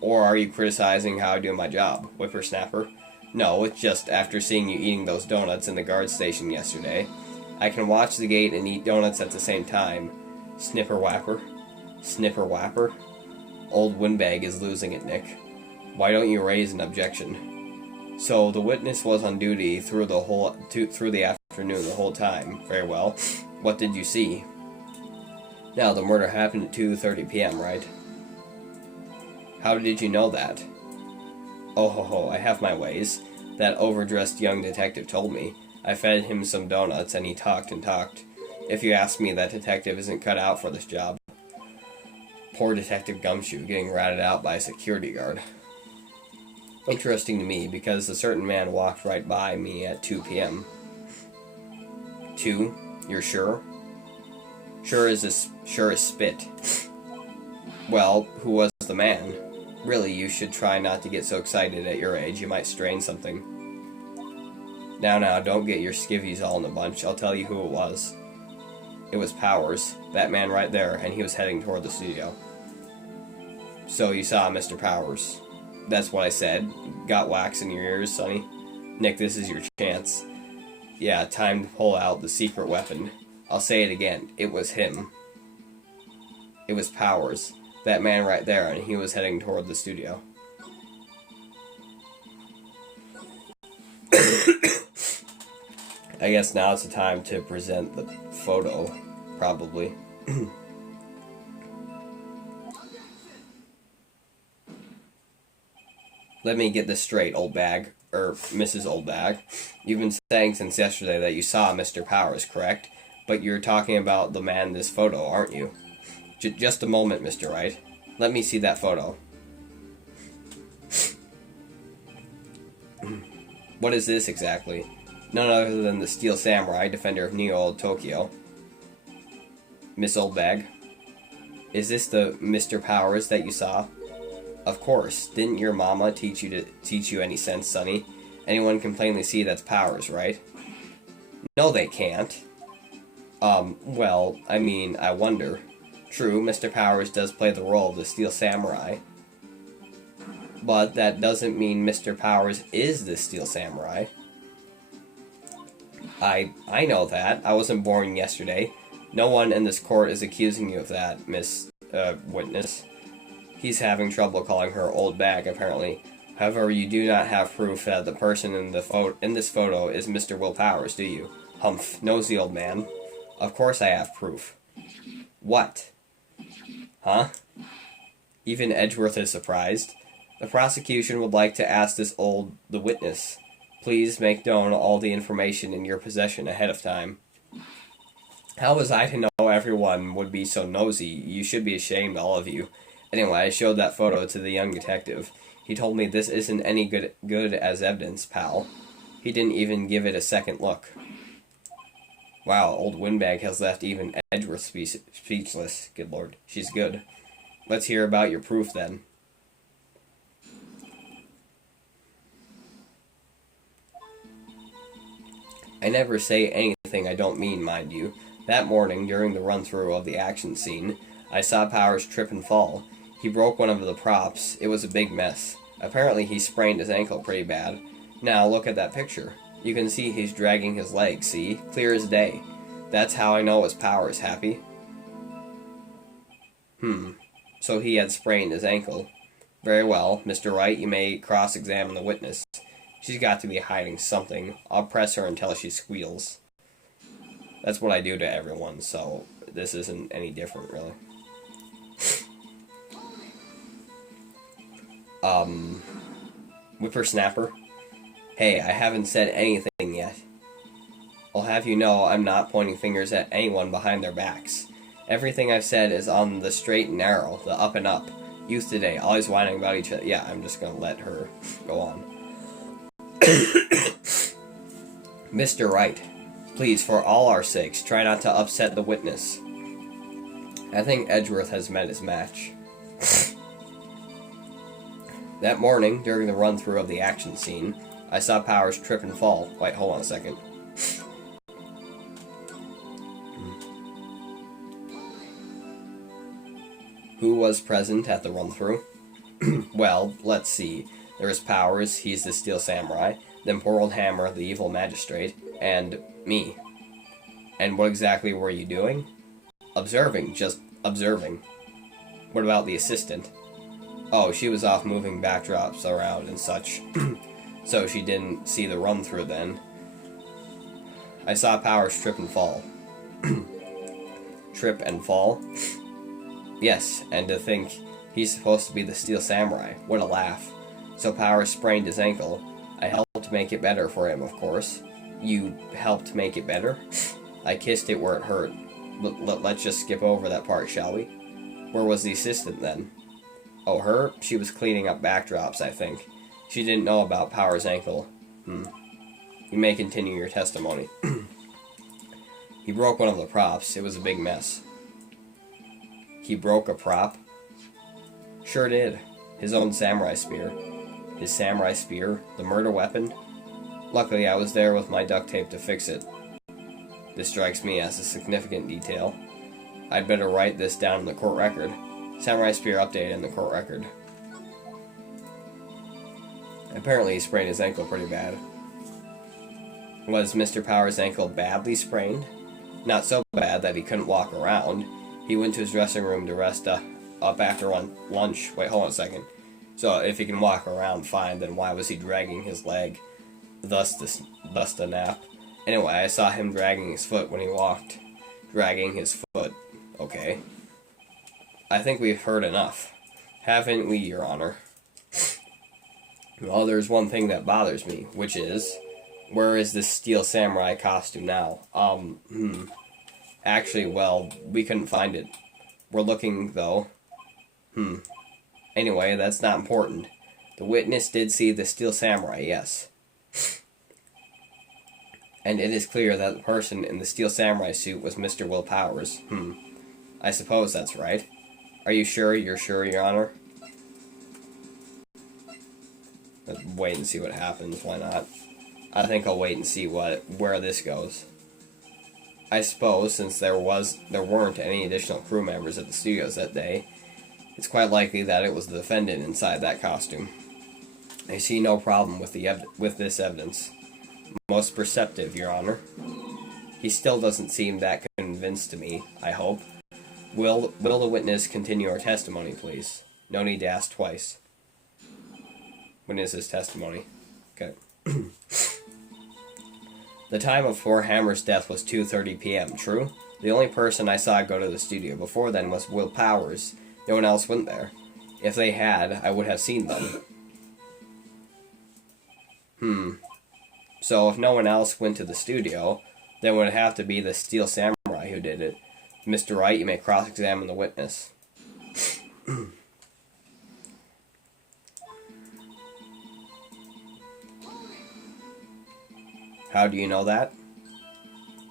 Or are you criticizing how I do my job, Whippersnapper? No, it's just after seeing you eating those donuts in the guard station yesterday. I can watch the gate and eat donuts at the same time. Snipper whapper. Snipper whapper. Old Windbag is losing it, Nick. Why don't you raise an objection? So the witness was on duty through the afternoon the whole time. Very well. What did you see? Now, the murder happened at 2:30 p.m., right? How did you know that? Oh ho ho, I have my ways. That overdressed young detective told me. I fed him some donuts and he talked and talked. If you ask me, that detective isn't cut out for this job. Poor Detective Gumshoe getting ratted out by a security guard. Interesting to me because a certain man walked right by me at 2 p.m. 2? You're sure? Sure as spit. Well, who was the man? Really, you should try not to get so excited at your age. You might strain something. Now, don't get your skivvies all in a bunch. I'll tell you who it was. It was Powers, that man right there, and he was heading toward the studio. So you saw Mr. Powers. That's what I said. Got wax in your ears, Sonny? Nick, this is your chance. Yeah, time to pull out the secret weapon. I'll say it again. It was him. It was Powers, that man right there, and he was heading toward the studio. I guess now it's the time to present the photo, probably. Let me get this straight, old bag. Mrs. Oldbag. You've been saying since yesterday that you saw Mr. Powers, correct? But you're talking about the man in this photo, aren't you? Just a moment, Mr. Wright. Let me see that photo. What is this exactly? None other than the Steel Samurai, defender of Neo Old Tokyo. Miss Oldbag. Is this the Mr. Powers that you saw? Of course. Didn't your mama teach you any sense, Sonny? Anyone can plainly see that's Powers, right? No, they can't. Well, I mean, I wonder. True, Mr. Powers does play the role of the Steel Samurai. But that doesn't mean Mr. Powers is the Steel Samurai. I know that. I wasn't born yesterday. No one in this court is accusing you of that, Miss, Witness. He's having trouble calling her old bag, apparently. However, you do not have proof that the person in this photo is Mr. Will Powers, do you? Humph, nosy old man. Of course I have proof. What? Huh? Even Edgeworth is surprised. The prosecution would like to ask the witness. Please make known all the information in your possession ahead of time. How was I to know everyone would be so nosy? You should be ashamed, all of you. Anyway, I showed that photo to the young detective. He told me this isn't any good as evidence, pal. He didn't even give it a second look. Wow, old Windbag has left even Edgeworth speechless. Good lord, she's good. Let's hear about your proof then. I never say anything I don't mean, mind you. That morning, during the run-through of the action scene, I saw Powers trip and fall. He broke one of the props. It was a big mess. Apparently he sprained his ankle pretty bad. Now look at that picture. You can see he's dragging his leg, see? Clear as day. That's how I know it's Powers, Happy. So he had sprained his ankle. Very well, Mr. Wright, you may cross-examine the witness. She's got to be hiding something. I'll press her until she squeals. That's what I do to everyone, so this isn't any different, really. Whippersnapper? Hey, I haven't said anything yet. I'll have you know I'm not pointing fingers at anyone behind their backs. Everything I've said is on the straight and narrow, the up and up. Youth today, always whining about each other. Yeah, I'm just gonna let her go on. Mr. Wright, please, for all our sakes, try not to upset the witness. I think Edgeworth has met his match. That morning, during the run-through of the action scene, I saw Powers trip and fall. Wait, hold on a second. Who was present at the run-through? Well, let's see. There was Powers, he's the Steel Samurai, then poor old Hammer, the evil magistrate, and me. And what exactly were you doing? Observing, just observing. What about the assistant? Oh, she was off moving backdrops around and such. So she didn't see the run-through then. I saw Powers trip and fall. Trip and fall? Yes, and to think he's supposed to be the Steel Samurai. What a laugh. So Powers sprained his ankle. I helped make it better for him, of course. You helped make it better? I kissed it where it hurt. Let's just skip over that part, shall we? Where was the assistant then? Oh, her? She was cleaning up backdrops, I think. She didn't know about Powers' ankle. You may continue your testimony. He broke one of the props. It was a big mess. He broke a prop? Sure did. His own samurai spear. His samurai spear? The murder weapon? Luckily, I was there with my duct tape to fix it. This strikes me as a significant detail. I'd better write this down in the court record. Samurai spear update in the court record. Apparently he sprained his ankle pretty bad. Was Mr. Powers' ankle badly sprained? Not so bad that he couldn't walk around. He went to his dressing room to rest up after lunch. Wait, hold on a second. So if he can walk around fine, then why was he dragging his leg? Thus the nap. Anyway, I saw him dragging his foot when he walked. Dragging his foot. Okay. I think we've heard enough. Haven't we, Your Honor? Well, there's one thing that bothers me, which is, where is this Steel Samurai costume now? Actually, well, we couldn't find it. We're looking, though. Anyway, that's not important. The witness did see the Steel Samurai, yes. And it is clear that the person in the Steel Samurai suit was Mr. Will Powers. I suppose that's right. Are you sure? You're sure, Your Honor? Let's wait and see what happens. Why not? I think I'll wait and see where this goes. I suppose, since there weren't any additional crew members at the studios that day, it's quite likely that it was the defendant inside that costume. I see no problem with this evidence. Most perceptive, Your Honor. He still doesn't seem that convinced to me, I hope. Will the witness continue her testimony, please? No need to ask twice. Witness's testimony. Okay. The time of poor Hammer's death was 2:30 p.m., true? The only person I saw go to the studio before then was Will Powers. No one else went there. If they had, I would have seen them. So if no one else went to the studio, then it would have to be the Steel Samurai who did it. Mr. Wright, you may cross-examine the witness. How do you know that?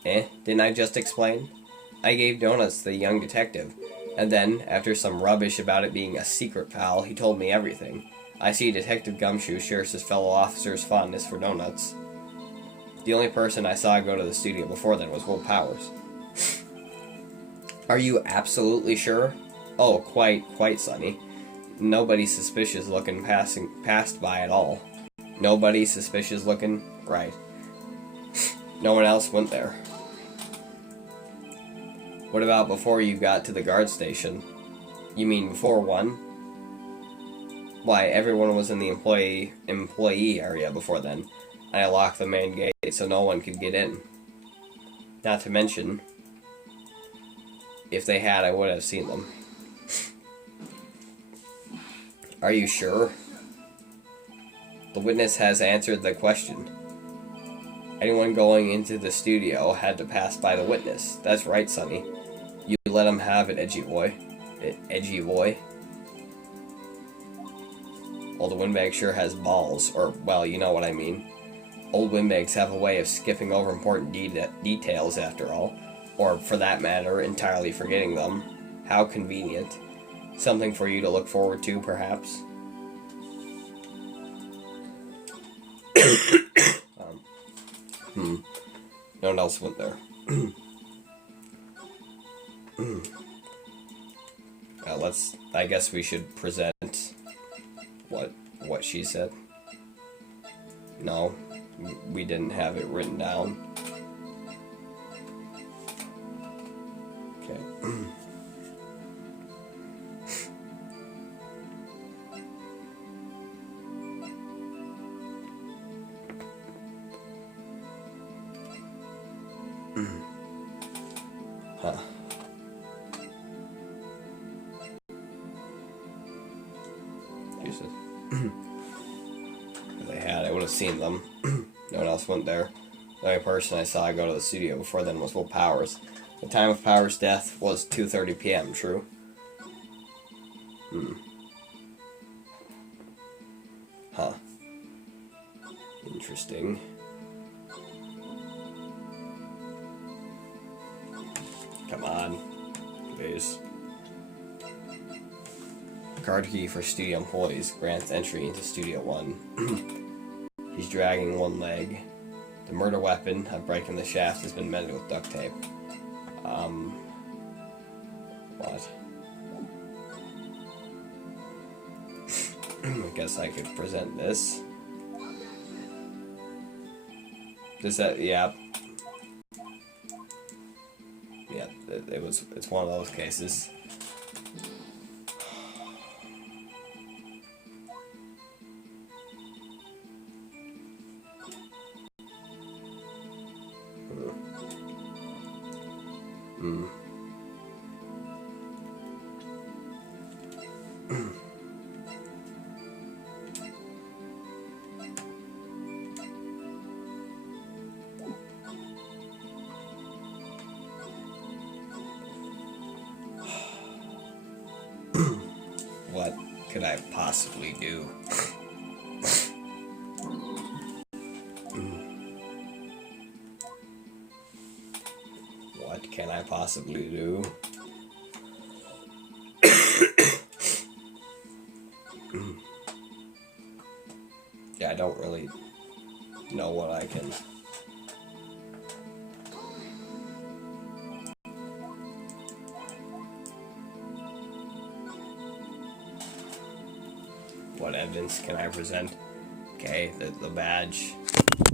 Didn't I just explain? I gave donuts to the young detective, and then, after some rubbish about it being a secret pal, he told me everything. I see Detective Gumshoe shares his fellow officer's fondness for donuts. The only person I saw go to the studio before then was Will Powers. Are you absolutely sure? Oh, quite, Sonny. Nobody suspicious looking passed by at all. Nobody suspicious looking? Right. No one else went there. What about before you got to the guard station? You mean before 1? Why, everyone was in the employee area before then. I locked the main gate so no one could get in. Not to mention, if they had, I would have seen them. Are you sure? The witness has answered the question. Anyone going into the studio had to pass by the witness. That's right, Sonny. You let him have it, edgy boy. Edgy boy. Old Windbag sure has balls, or, well, you know what I mean. Old windbags have a way of skipping over important details, after all. Or, for that matter, entirely forgetting them. How convenient. Something for you to look forward to, perhaps? No one else went there. I guess we should present what she said. No, we didn't have it written down. Okay. Huh. Jesus. If they had, I would have seen them. No one else went there. The only person I saw go to the studio before then was Will Powers. The time of Powers' death was 2:30 p.m., true? Huh. Interesting. Come on. Please. Card key for studio employees grants entry into Studio 1. He's dragging one leg. The murder weapon, a break in the shaft, has been mended with duct tape. What? I guess I could present this. Does that, yeah. Yeah, it's one of those cases. What could I possibly do? What can I possibly do? Yeah, I don't really know what I can... What evidence can I present? Okay, the badge.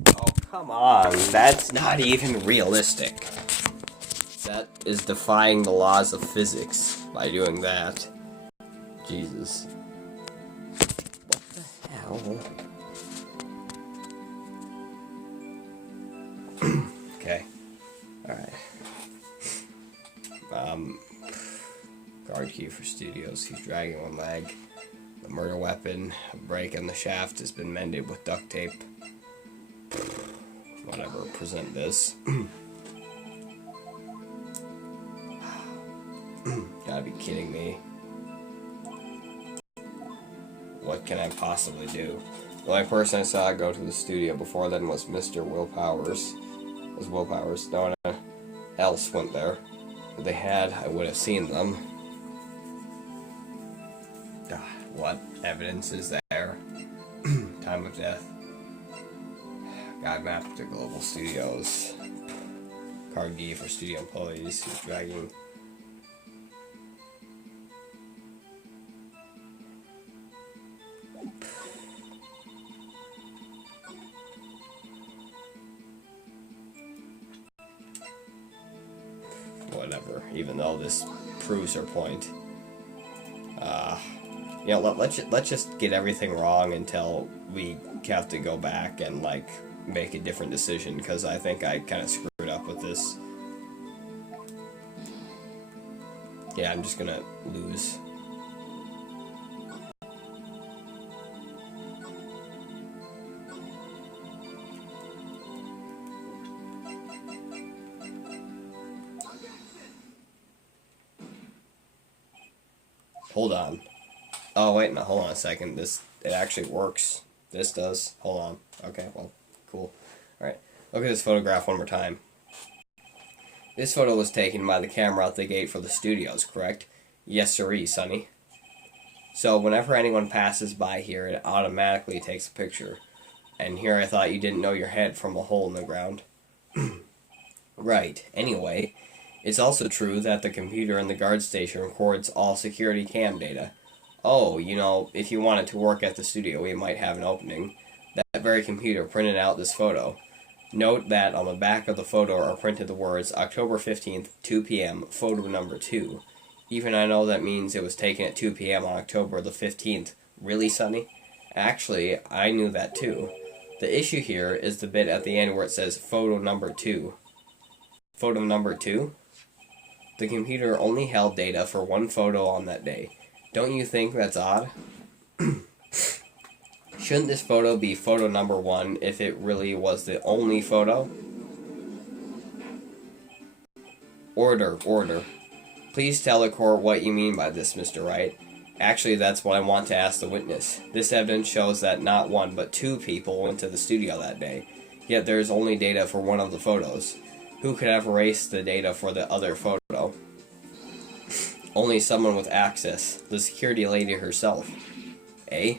Oh, come on. That's not even realistic. That is defying the laws of physics by doing that. Jesus. What the hell? Okay. Alright. Guard key for studios. He's dragging one leg. The murder weapon, a break in the shaft, has been mended with duct tape. Whatever, present this. Gotta be kidding me. What can I possibly do? The only person I saw go to the studio before then was Mr. Will Powers. Was Will Powers? No one else went there. If they had, I would have seen them. What evidence is there? Time of death. Guide map to Global Studios. Carnegie for studio employees. Who's dragging? Whatever. Even though this proves her point. You know, let's just get everything wrong until we have to go back and, like, make a different decision, because I think I kind of screwed up with this. Yeah, I'm just gonna lose. Hold on. Oh, wait, no, hold on a second. It actually works. This does. Hold on. Okay, well, cool. Alright, look at this photograph one more time. This photo was taken by the camera out the gate for the studios, correct? Yes, sirree, Sonny. So, whenever anyone passes by here, it automatically takes a picture. And here I thought you didn't know your head from a hole in the ground. Right. Anyway, it's also true that the computer in the guard station records all security cam data. Oh, you know, if you wanted to work at the studio, we might have an opening. That very computer printed out this photo. Note that on the back of the photo are printed the words October 15th, 2 p.m., photo number 2. Even I know that means it was taken at 2 p.m. on October the 15th. Really, Sonny? Actually, I knew that too. The issue here is the bit at the end where it says photo number 2. Photo number 2? The computer only held data for one photo on that day. Don't you think that's odd? Shouldn't this photo be photo number 1 if it really was the only photo? Order. Please tell the court what you mean by this, Mr. Wright. Actually, that's what I want to ask the witness. This evidence shows that not 1 but 2 people went to the studio that day, yet there is only data for one of the photos. Who could have erased the data for the other photo? Only someone with access, the security lady herself. Eh?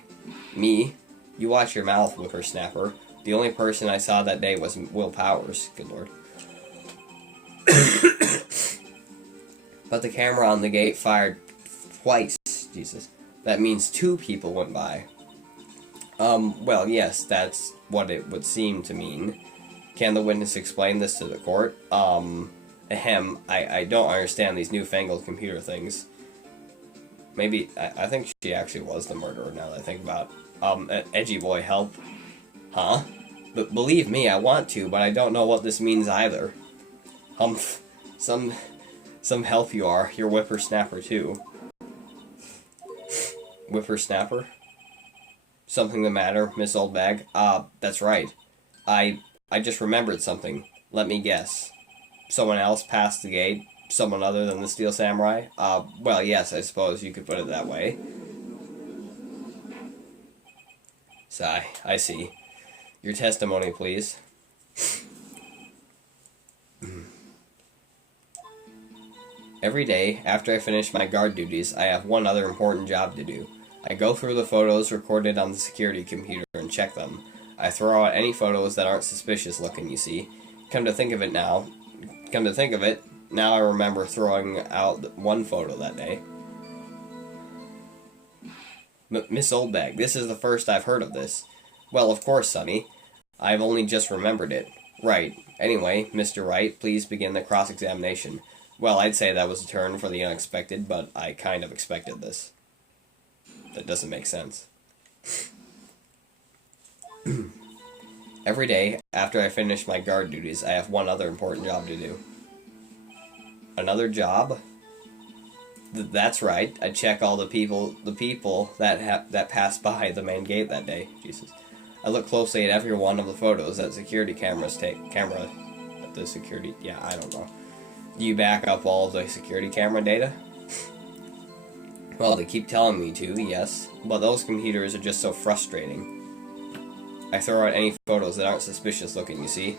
Me? You watch your mouth, whippersnapper. The only person I saw that day was Will Powers. Good lord. But the camera on the gate fired twice. Jesus. That means 2 people went by. Well, yes, that's what it would seem to mean. Can the witness explain this to the court? I don't understand these newfangled computer things. Maybe, I think she actually was the murderer, now that I think about it. Edgy boy, help. Huh? But believe me, I want to, but I don't know what this means either. Humph. Some help you are. You're whippersnapper, too. Whippersnapper? Something the matter, Miss Oldbag? That's right. I just remembered something. Let me guess. Someone else passed the gate? Someone other than the Steel Samurai? Well, yes, I suppose you could put it that way. Sigh, I see. Your testimony, please. Every day, after I finish my guard duties, I have one other important job to do. I go through the photos recorded on the security computer and check them. I throw out any photos that aren't suspicious looking, you see. Come to think of it, now I remember throwing out one photo that day. Miss Oldbag, this is the first I've heard of this. Well, of course, Sonny. I've only just remembered it. Right. Anyway, Mr. Wright, please begin the cross-examination. Well, I'd say that was a turn for the unexpected, but I kind of expected this. That doesn't make sense. Every day, after I finish my guard duties, I have one other important job to do. Another job? That's right. I check all the people that passed by the main gate that day. Jesus. I look closely at every one of the photos that security cameras take. Yeah, I don't know. Do you back up all of the security camera data? Well, they keep telling me to, yes. But those computers are just so frustrating. I throw out any photos that aren't suspicious looking, you see.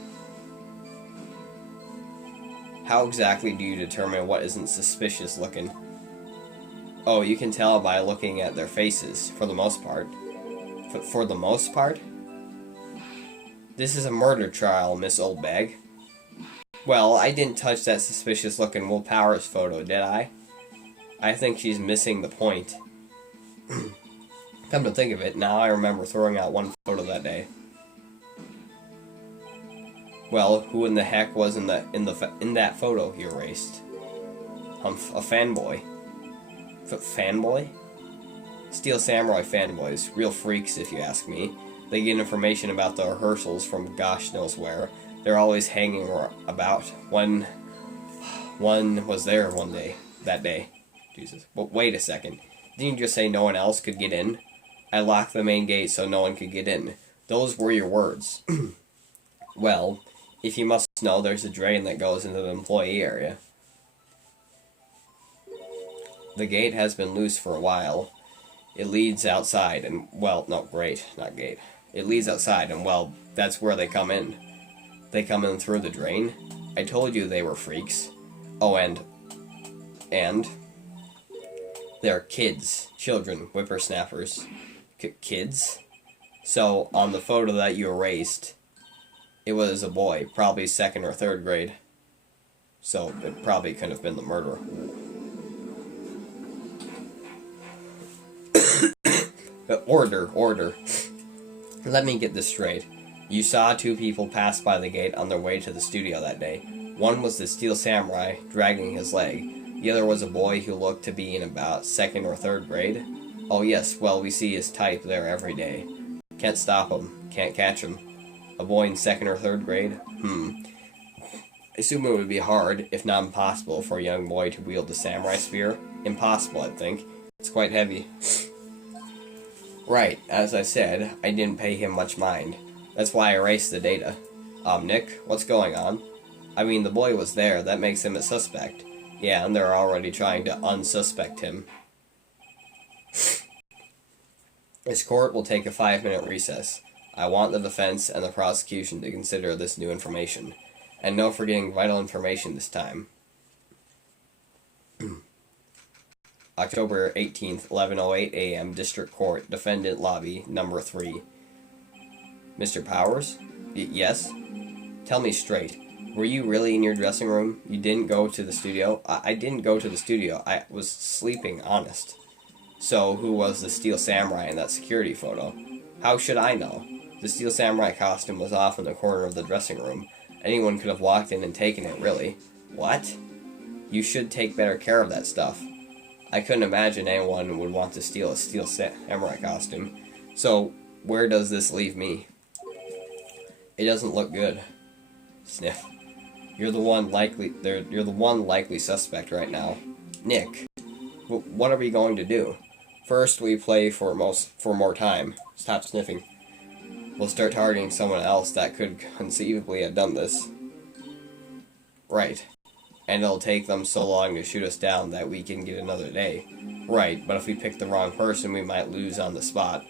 How exactly do you determine what isn't suspicious looking? Oh, you can tell by looking at their faces, for the most part. For the most part? This is a murder trial, Miss Oldbag. Well, I didn't touch that suspicious looking Will Powers photo, did I? I think she's missing the point. Come to think of it, now I remember throwing out one photo that day. Well, who in the heck was in that photo he erased? A fanboy. Fanboy? Steel Samurai fanboys, real freaks if you ask me. They get information about the rehearsals from gosh knows where. They're always hanging about. One was there that day. Jesus. But wait a second. Didn't you just say no one else could get in? I locked the main gate so no one could get in. Those were your words. Well, if you must know, there's a drain that goes into the employee area. The gate has been loose for a while. It leads outside and, well, no, great, not gate. It leads outside and, well, that's where they come in. They come in through the drain. I told you they were freaks. Oh, and they're kids, children, whippersnappers. Kids? So, on the photo that you erased, it was a boy, probably 2nd or 3rd grade. So, it probably couldn't have been the murderer. Order. Let me get this straight. You saw 2 people pass by the gate on their way to the studio that day. One was the Steel Samurai, dragging his leg. The other was a boy who looked to be in about 2nd or 3rd grade. Oh yes, well, we see his type there every day. Can't stop him. Can't catch him. A boy in 2nd or 3rd grade? I assume it would be hard, if not impossible, for a young boy to wield the samurai spear. Impossible, I'd think. It's quite heavy. Right, as I said, I didn't pay him much mind. That's why I erased the data. Nick, what's going on? I mean, the boy was there, that makes him a suspect. Yeah, and they're already trying to unsuspect him. This court will take a 5-minute recess. I want the defense and the prosecution to consider this new information. And no forgetting vital information this time. October 18th, 11:08 a.m., District Court, Defendant Lobby, Number 3. Mr. Powers? Yes? Tell me straight. Were you really in your dressing room? You didn't go to the studio? I didn't go to the studio. I was sleeping, honest. So, who was the Steel Samurai in that security photo? How should I know? The Steel Samurai costume was off in the corner of the dressing room. Anyone could have walked in and taken it, really. What? You should take better care of that stuff. I couldn't imagine anyone would want to steal a Steel Samurai costume. So, where does this leave me? It doesn't look good. Sniff. You're the one likely suspect right now. Nick, what are we going to do? First, we play for more time. Stop sniffing. We'll start targeting someone else that could conceivably have done this. Right. And it'll take them so long to shoot us down that we can get another day. Right, but if we pick the wrong person, we might lose on the spot.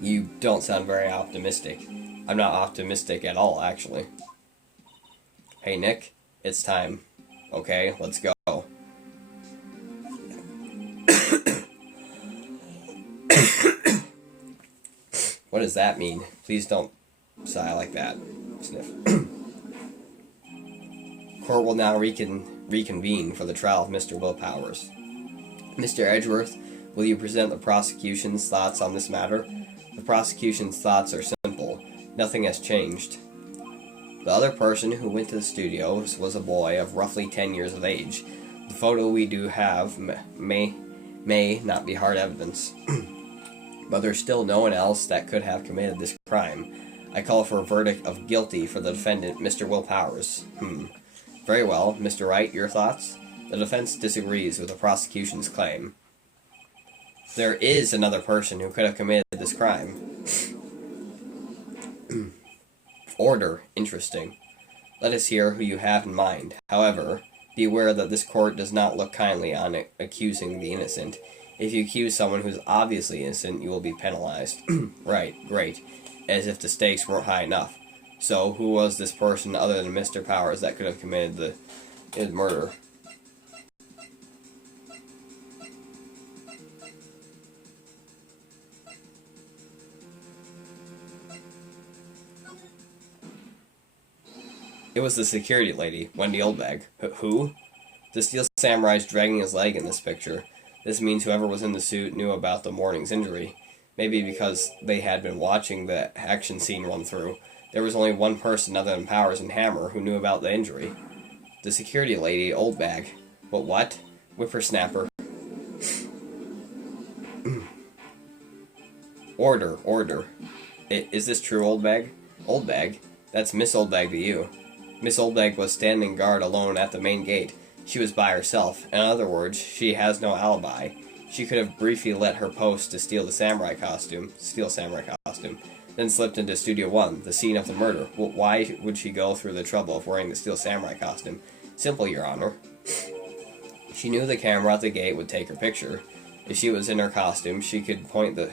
You don't sound very optimistic. I'm not optimistic at all, actually. Hey, Nick, it's time. Okay, let's go. What does that mean? Please don't sigh like that. Sniff. Court will now reconvene for the trial of Mr. Will Powers. Mr. Edgeworth, will you present the prosecution's thoughts on this matter? The prosecution's thoughts are simple. Nothing has changed. The other person who went to the studios was a boy of roughly 10 years of age. The photo we do have may not be hard evidence. But there's still no one else that could have committed this crime. I call for a verdict of guilty for the defendant, Mr. Will Powers. Very well. Mr. Wright, your thoughts? The defense disagrees with the prosecution's claim. There is another person who could have committed this crime. Order. Interesting. Let us hear who you have in mind. However, be aware that this court does not look kindly on accusing the innocent. If you accuse someone who's obviously innocent, you will be penalized. Right, great. As if the stakes weren't high enough. So, who was this person other than Mr. Powers that could have committed his murder? It was the security lady, Wendy Oldbag. Who? The Steel Samurai's dragging his leg in this picture. This means whoever was in the suit knew about the morning's injury. Maybe because they had been watching the action scene run through. There was only one person other than Powers and Hammer who knew about the injury. The security lady, Oldbag. But what? Whippersnapper. Order. Is this true, Oldbag? Oldbag? That's Miss Oldbag to you. Miss Oldbag was standing guard alone at the main gate. She was by herself. In other words, she has no alibi. She could have briefly let her post to steal the samurai costume, then slipped into Studio 1, the scene of the murder. Well, why would she go through the trouble of wearing the Steel Samurai costume? Simple, Your Honor. She knew the camera at the gate would take her picture. If she was in her costume, she could point the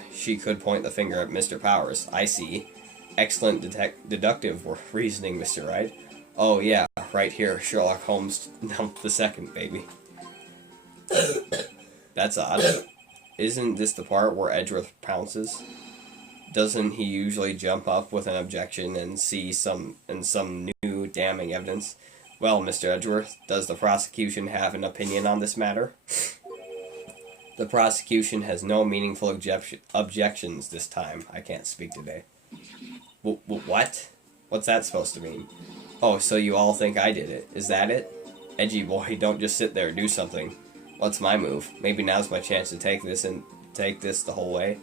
finger at Mr. Powers. I see. Excellent deductive reasoning, Mr. Wright. Oh yeah, right here, Sherlock Holmes the second, baby. That's odd. Isn't this the part where Edgeworth pounces? Doesn't he usually jump up with an objection and see some new damning evidence? Well, Mr. Edgeworth, does the prosecution have an opinion on this matter? The prosecution has no meaningful objections this time. I can't speak today. What? What's that supposed to mean? Oh, so you all think I did it. Is that it? Edgy boy, don't just sit there, do something. What's my move? Maybe now's my chance to take this the whole way.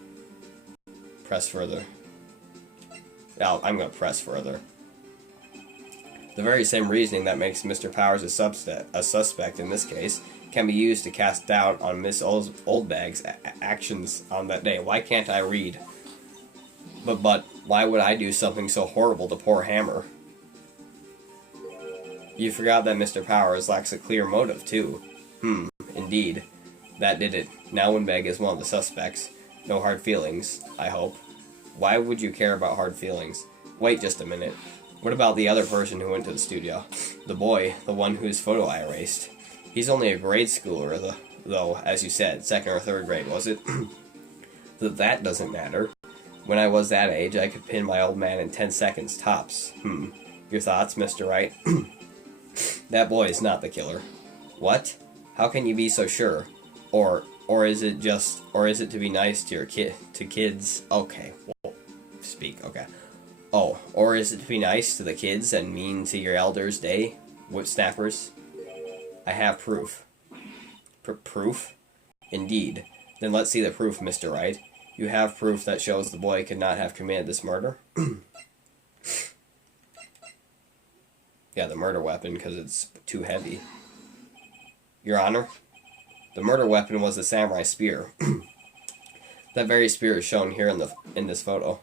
Press further. I'm going to press further. The very same reasoning that makes Mr. Powers a suspect in this case can be used to cast doubt on Miss Oldbag's actions on that day. Why can't I read? But why would I do something so horrible to poor Hammer? You forgot that Mr. Powers lacks a clear motive, too. Indeed. That did it. Now Winbeg is one of the suspects. No hard feelings, I hope. Why would you care about hard feelings? Wait just a minute. What about the other person who went to the studio? The boy, the one whose photo I erased. He's only a grade schooler, though, as you said, 2nd or 3rd grade, was it? That doesn't matter. When I was that age, I could pin my old man in 10 seconds, tops. Your thoughts, Mr. Wright? That boy is not the killer. What? How can you be so sure? Or is it to be nice to your kids? Okay, well, speak, okay. Oh, or is it to be nice to the kids and mean to your elders' day? Whipsnappers? I have proof. Proof? Indeed. Then let's see the proof, Mr. Wright. You have proof that shows the boy could not have committed this murder? Yeah, the murder weapon, because it's too heavy. Your Honor, the murder weapon was the samurai spear. That very spear is shown here in this photo.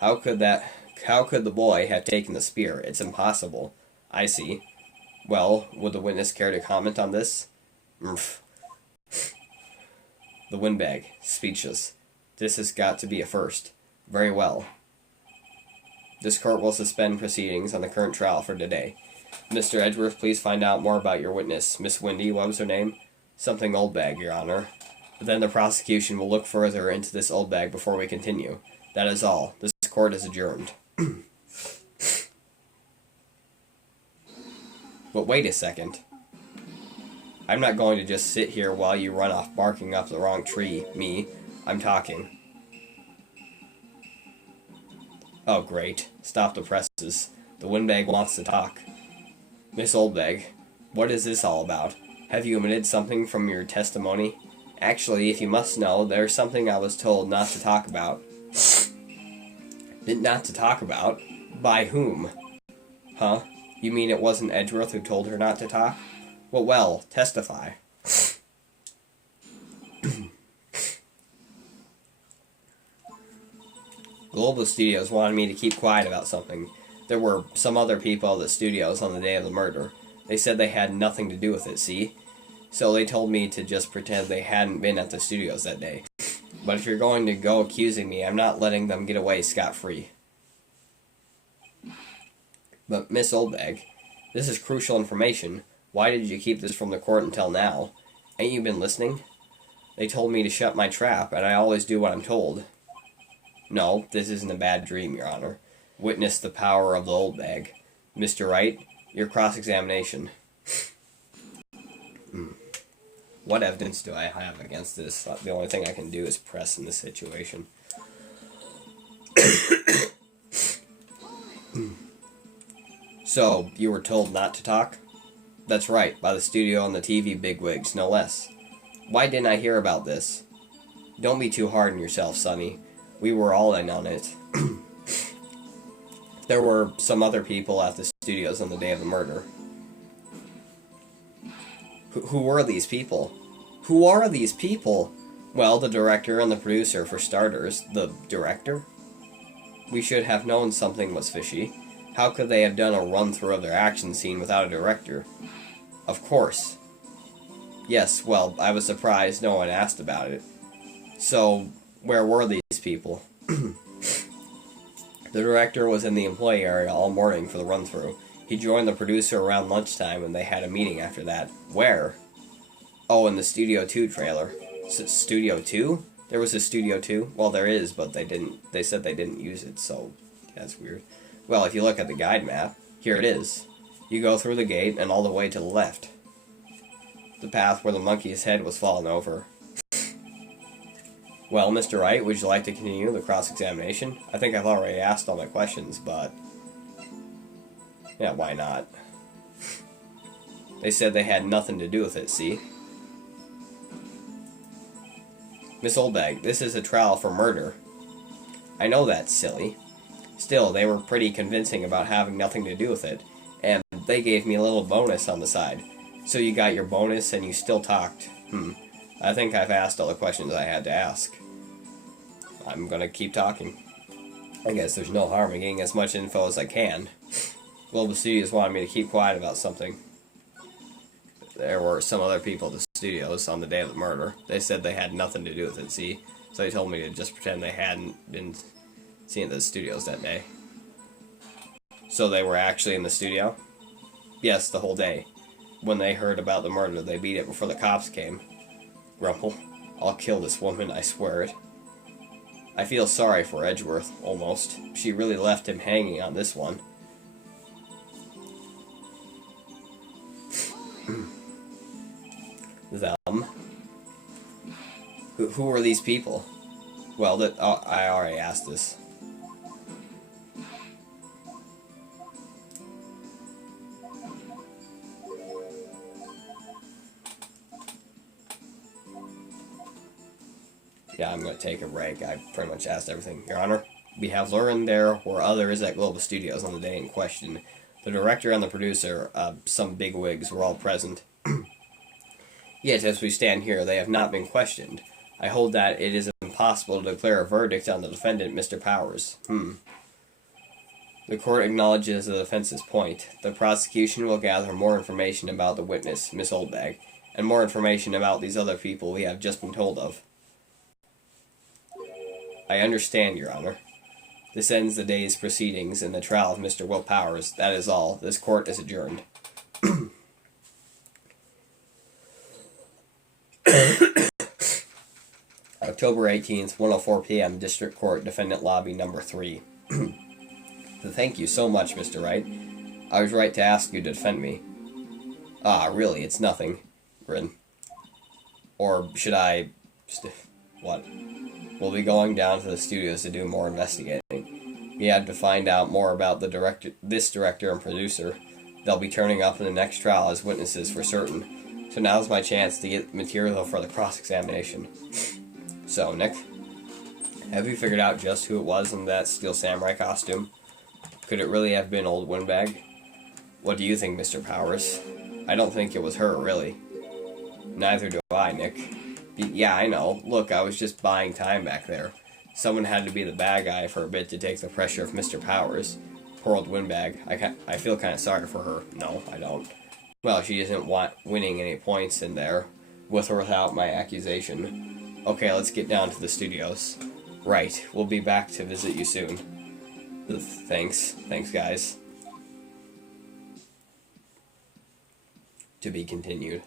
How could the boy have taken the spear? It's impossible. I see. Well, would the witness care to comment on this? The windbag, speechless. This has got to be a first. Very well. This court will suspend proceedings on the current trial for today. Mr. Edgeworth, please find out more about your witness. Miss Wendy, what was her name? Something Oldbag, Your Honor. But then the prosecution will look further into this Oldbag before we continue. That is all. This court is adjourned. But wait a second. I'm not going to just sit here while you run off barking up the wrong tree, me. I'm talking. Oh, great. Stop the presses. The windbag wants to talk. Miss Oldbag, what is this all about? Have you omitted something from your testimony? Actually, if you must know, there's something I was told not to talk about. Not to talk about? By whom? Huh? You mean it wasn't Edgeworth who told her not to talk? Well, testify. Global Studios wanted me to keep quiet about something. There were some other people at the studios on the day of the murder. They said they had nothing to do with it, see? So they told me to just pretend they hadn't been at the studios that day. But if you're going to go accusing me, I'm not letting them get away scot-free. But, Miss Oldbag, this is crucial information. Why did you keep this from the court until now? Ain't you been listening? They told me to shut my trap, and I always do what I'm told. No, this isn't a bad dream, Your Honor. Witness the power of the Oldbag. Mr. Wright, your cross-examination. What evidence do I have against this? The only thing I can do is press in this situation. So, you were told not to talk? That's right, by the studio and the TV bigwigs, no less. Why didn't I hear about this? Don't be too hard on yourself, Sonny. We were all in on it. There were some other people at the studios on the day of the murder. Who were these people? Who are these people? Well, the director and the producer, for starters. The director? We should have known something was fishy. How could they have done a run-through of their action scene without a director? Of course. Yes, well, I was surprised no one asked about it. So, where were these people? The director was in the employee area all morning for the run-through. He joined the producer around lunchtime and they had a meeting after that. Where? Oh, in the Studio 2 trailer. Studio 2? There was a Studio 2? Well, there is, but they said they didn't use it, so that's weird. Well, if you look at the guide map, here it is. You go through the gate and all the way to the left. The path where the monkey's head was fallen over. Well, Mr. Wright, would you like to continue the cross-examination? I think I've already asked all my questions, but... yeah, why not? They said they had nothing to do with it, see? Miss Oldbag, this is a trial for murder. I know that's silly. Still, they were pretty convincing about having nothing to do with it, and they gave me a little bonus on the side. So you got your bonus and you still talked. I think I've asked all the questions I had to ask. I'm gonna keep talking. I guess there's no harm in getting as much info as I can. Global Studios wanted me to keep quiet about something. There were some other people at the studios on the day of the murder. They said they had nothing to do with it, see? So they told me to just pretend they hadn't been seen at the studios that day. So they were actually in the studio? Yes, the whole day. When they heard about the murder, they beat it before the cops came. Grumple, I'll kill this woman, I swear it. I feel sorry for Edgeworth, almost. She really left him hanging on this one. Them. Who are these people? Well, I already asked this. Yeah, I'm going to take a break. I pretty much asked everything. Your Honor, we have learned there were others at Global Studios on the day in question. The director and the producer, some bigwigs, were all present. Yet, as we stand here, they have not been questioned. I hold that it is impossible to declare a verdict on the defendant, Mr. Powers. The court acknowledges the defense's point. The prosecution will gather more information about the witness, Miss Oldbag, and more information about these other people we have just been told of. I understand, Your Honor. This ends the day's proceedings in the trial of Mr. Will Powers. That is all. This court is adjourned. October 18th, 1:04 p.m., District Court, Defendant Lobby, Number 3. Thank you so much, Mr. Wright. I was right to ask you to defend me. Ah, really, it's nothing. Grin. Or should I... what? We'll be going down to the studios to do more investigating. We had to find out more about this director and producer. They'll be turning up in the next trial as witnesses for certain. So now's my chance to get material for the cross-examination. So, Nick, have you figured out just who it was in that Steel Samurai costume? Could it really have been Old Windbag? What do you think, Mr. Powers? I don't think it was her, really. Neither do I, Nick. Yeah, I know. Look, I was just buying time back there. Someone had to be the bad guy for a bit to take the pressure of Mr. Powers. Poor Old Windbag. I feel kind of sorry for her. No, I don't. Well, she isn't winning any points in there, with or without my accusation. Okay, let's get down to the studios. Right, we'll be back to visit you soon. Thanks. Thanks, guys. To be continued.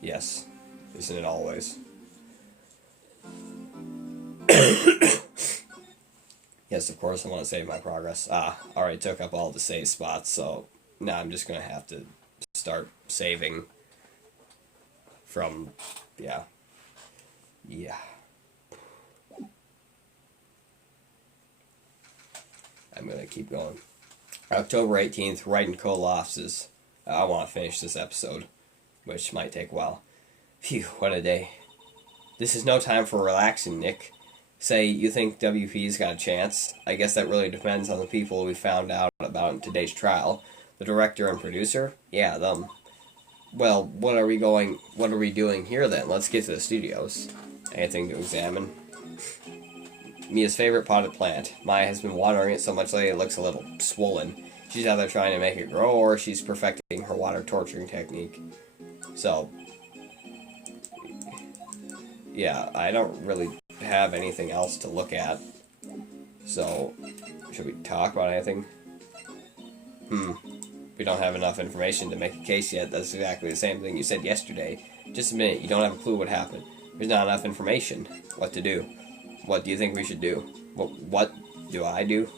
Yes. Isn't it always? Yes, of course, I want to save my progress. Already took up all the save spots, so now I'm just going to have to start saving from, yeah. I'm going to keep going. October 18th, Wright & Co. Lofts. I want to finish this episode, which might take a while. Phew, what a day. This is no time for relaxing, Nick. Say, you think WP's got a chance? I guess that really depends on the people we found out about in today's trial. The director and producer? Yeah, them. Well, what are we doing here then? Let's get to the studios. Anything to examine? Mia's favorite potted plant. Maya has been watering it so much lately it looks a little swollen. She's either trying to make it grow or she's perfecting her water torturing technique. So, yeah, I don't really have anything else to look at. So, should we talk about anything? We don't have enough information to make a case yet. That's exactly the same thing you said yesterday. Just a minute, you don't have a clue what happened. There's not enough information. What to do? What do you think we should do? What do I do?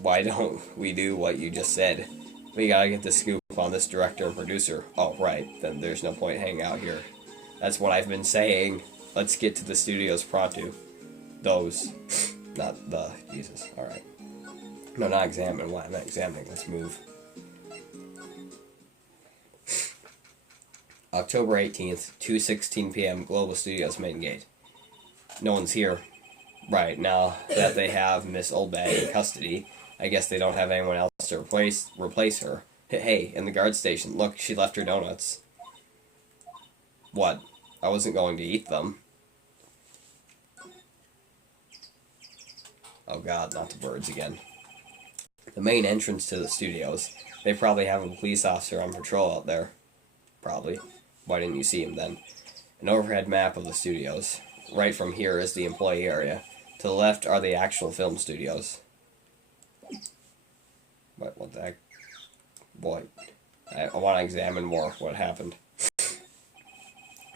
Why don't we do what you just said? We gotta get the scoop on this director and producer. Oh, right. Then there's no point hanging out here. That's what I've been saying. Let's get to the studios pronto. Those. Not the... Jesus. Alright. No, not examine. Why? I'm not examining. Let's move. October 18th, 2:16 p.m. Global Studios main gate. No one's here. Right, now that they have Miss Oldbag in custody, I guess they don't have anyone else to replace her. Hey, in the guard station, look, she left her donuts. What? I wasn't going to eat them. Oh god, not the birds again. The main entrance to the studios. They probably have a police officer on patrol out there. Probably. Why didn't you see him then? An overhead map of the studios. Right from here is the employee area. To the left are the actual film studios. What the heck? Boy, I want to examine more what happened.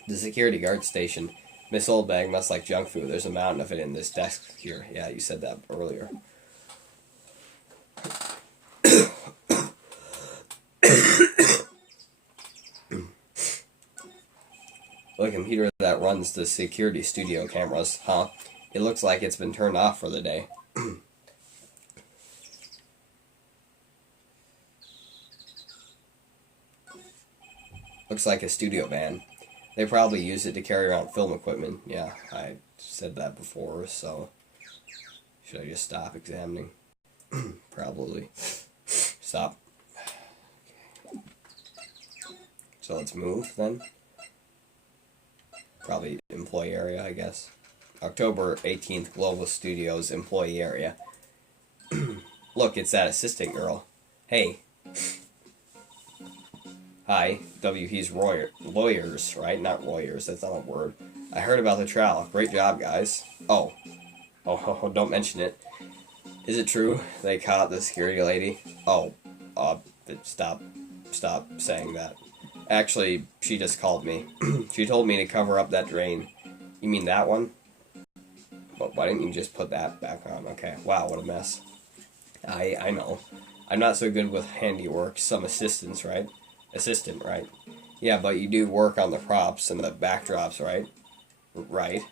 The security guard station. Miss Oldbag must like junk food. There's a mountain of it in this desk here. Yeah, you said that earlier. The computer that runs the security studio cameras, huh? It looks like it's been turned off for the day. Looks like a studio van. They probably use it to carry around film equipment. Yeah, I said that before, so... Should I just stop examining? Probably. Stop. Okay. So let's move, then. Probably employee area, I guess. October 18th, Global Studios employee area. Look, it's that assistant girl. Hey. Hi, WP's lawyers, right? Not lawyers, that's not a word. I heard about the trial. Great job, guys. Oh, don't mention it. Is it true they caught the security lady? Oh, stop saying that. Actually, she just called me. She told me to cover up that drain. You mean that one? But why didn't you just put that back on? Okay, wow, what a mess. I know. I'm not so good with handiwork. Some assistant, right? Yeah, but you do work on the props and the backdrops, right? Right.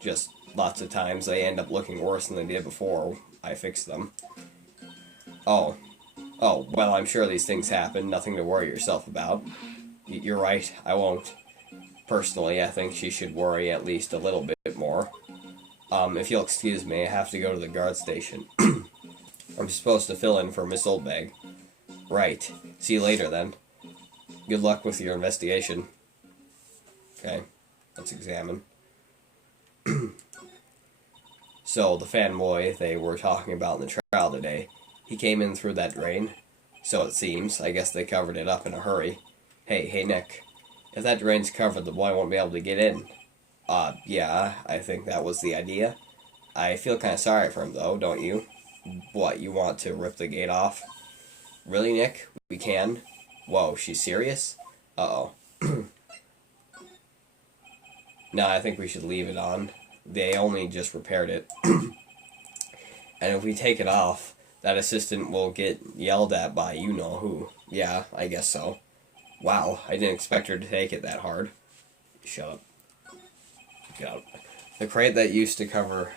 Just lots of times they end up looking worse than they did before I fixed them. Oh, well, I'm sure these things happen. Nothing to worry yourself about. You're right, I won't. Personally, I think she should worry at least a little bit more. If you'll excuse me, I have to go to the guard station. I'm supposed to fill in for Miss Oldbag. Right. See you later, then. Good luck with your investigation. Okay, let's examine. So, the fanboy they were talking about in the trial today, he came in through that drain. So it seems. I guess they covered it up in a hurry. Hey, Nick. If that drain's covered, the boy won't be able to get in. Yeah, I think that was the idea. I feel kind of sorry for him, though, don't you? What, you want to rip the gate off? Really, Nick? We can? Whoa, she's serious? Uh-oh. No, I think we should leave it on. They only just repaired it. And if we take it off, that assistant will get yelled at by you-know-who. Yeah, I guess so. Wow, I didn't expect her to take it that hard. Shut up. Get out. The crate that used to cover...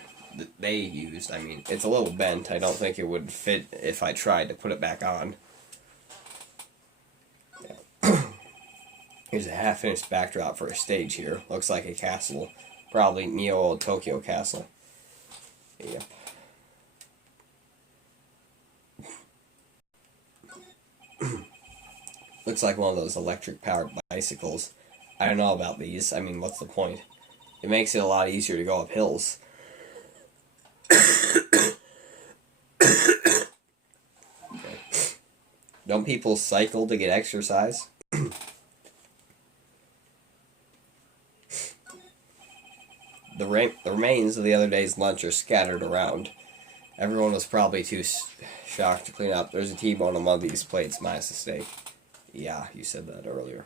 they used, I mean, it's a little bent. I don't think it would fit if I tried to put it back on. Here's a half-finished backdrop for a stage here. Looks like a castle. Probably Neo Tokyo Castle. Yep. Looks like one of those electric-powered bicycles. I don't know about these. I mean, what's the point? It makes it a lot easier to go up hills. Okay. Don't people cycle to get exercise? The remains of the other day's lunch are scattered around. Everyone was probably too shocked to clean up. There's a T-bone on one of these plates, minus the steak. Yeah, you said that earlier.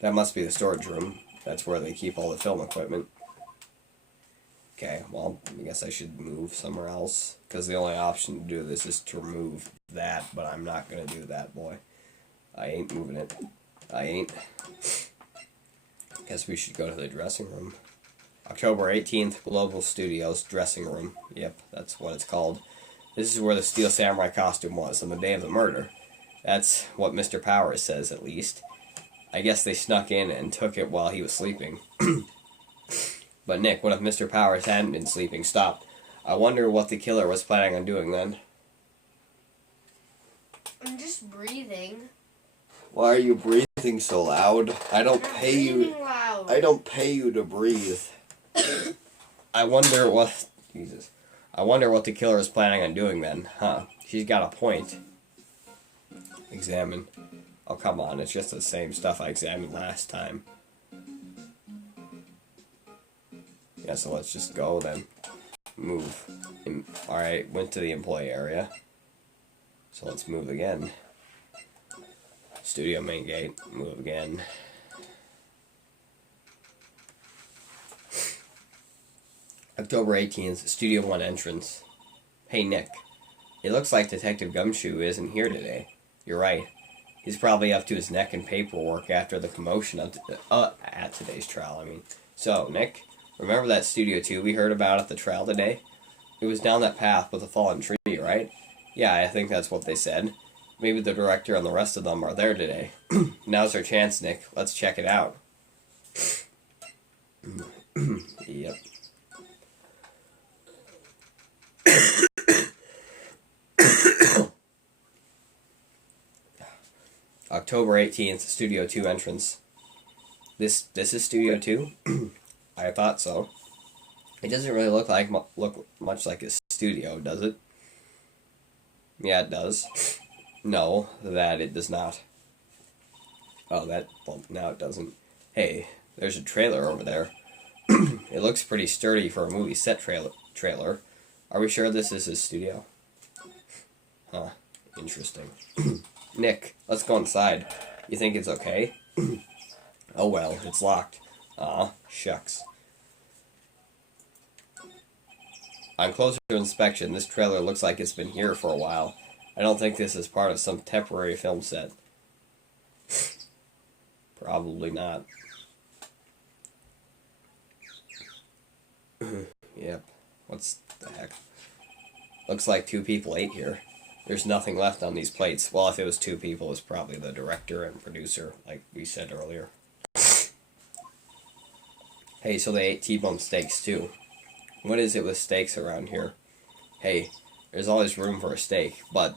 That must be the storage room. That's where they keep all the film equipment. Okay, well, I guess I should move somewhere else. Because the only option to do this is to remove that, but I'm not going to do that, boy. I ain't moving it. I ain't. Guess we should go to the dressing room. October 18th, Global Studios dressing room. Yep, that's what it's called. This is where the Steel Samurai costume was on the day of the murder. That's what Mr. Powers says, at least. I guess they snuck in and took it while he was sleeping. But Nick, what if Mr. Powers hadn't been sleeping? Stop. I wonder what the killer was planning on doing then. I'm just breathing. Why are you breathing so loud? I don't I'm pay you. breathing loud. I don't pay you to breathe. I wonder what... Jesus. I wonder what the killer is planning on doing then. Huh. She's got a point. Examine. Oh, come on. It's just the same stuff I examined last time. Yeah, so let's just go then. Move. Alright, went to the employee area. So let's move again. Studio main gate. Move again. October 18th, Studio 1 entrance. Hey, Nick. It looks like Detective Gumshoe isn't here today. You're right. He's probably up to his neck in paperwork after the commotion of at today's trial, I mean. So, Nick, remember that Studio 2 we heard about at the trial today? It was down that path with a fallen tree, right? Yeah, I think that's what they said. Maybe the director and the rest of them are there today. Now's our chance, Nick. Let's check it out. Yep. October 18th, Studio 2 entrance. This is Studio 2? I thought so. It doesn't really look much like a studio, does it? Yeah, it does. No, that it does not. Oh, well, now it doesn't. Hey, there's a trailer over there. It looks pretty sturdy for a movie set trailer. Are we sure this is his studio? Huh, interesting. Nick, let's go inside. You think it's okay? Oh well, it's locked. Aw, shucks. On closer inspection, this trailer looks like it's been here for a while. I don't think this is part of some temporary film set. Probably not. Yep. What's the heck? Looks like 2 people ate here. There's nothing left on these plates. Well, if it was 2 people, it's probably the director and producer, like we said earlier. Hey, so they ate T-bone steaks too. What is it with steaks around here? Hey, there's always room for a steak, but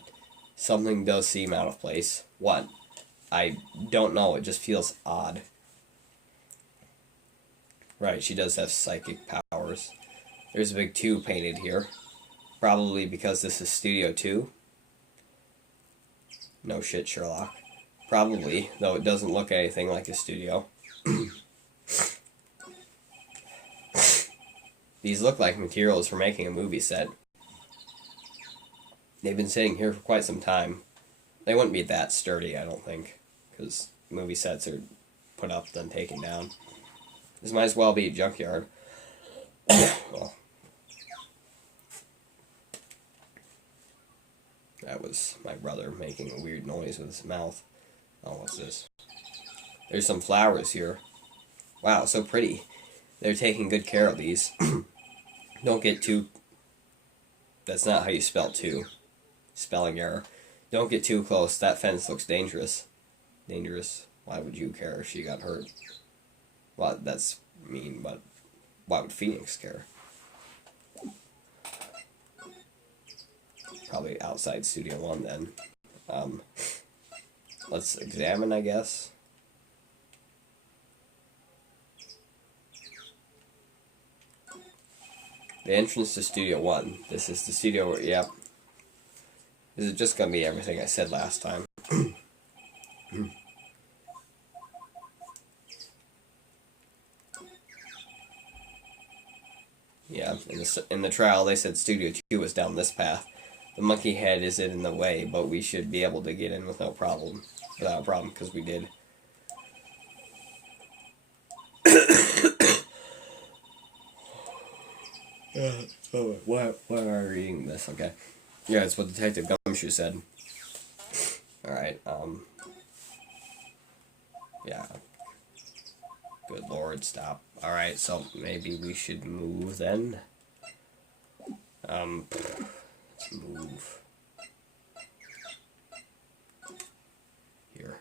something does seem out of place. What? I don't know, it just feels odd. Right, she does have psychic powers. There's a big 2 painted here. Probably because this is Studio 2. No shit, Sherlock. Probably, though it doesn't look anything like a studio. These look like materials for making a movie set. They've been sitting here for quite some time. They wouldn't be that sturdy, I don't think, because movie sets are put up then taken down. This might as well be a junkyard. Well, that was my brother making a weird noise with his mouth. Oh, what's this? There's some flowers here. Wow, so pretty. They're taking good care of these. Don't get too... That's not how you spell two. Spelling error. Don't get too close. That fence looks dangerous. Dangerous? Why would you care if she got hurt? Well, that's mean, but why would Phoenix care? Probably outside Studio One then. Let's examine, I guess. The entrance to Studio One. This is the studio where, yep. This is just gonna be everything I said last time. Yeah, in the trial they said Studio 2 was down this path. The monkey head is in the way, but we should be able to get in with no problem. Without a problem, because we did. Why are we reading this? Okay. Yeah, it's what Detective Gumshoe said. Alright, yeah. Good lord, stop. Alright, so maybe we should move then. Let's move. Here.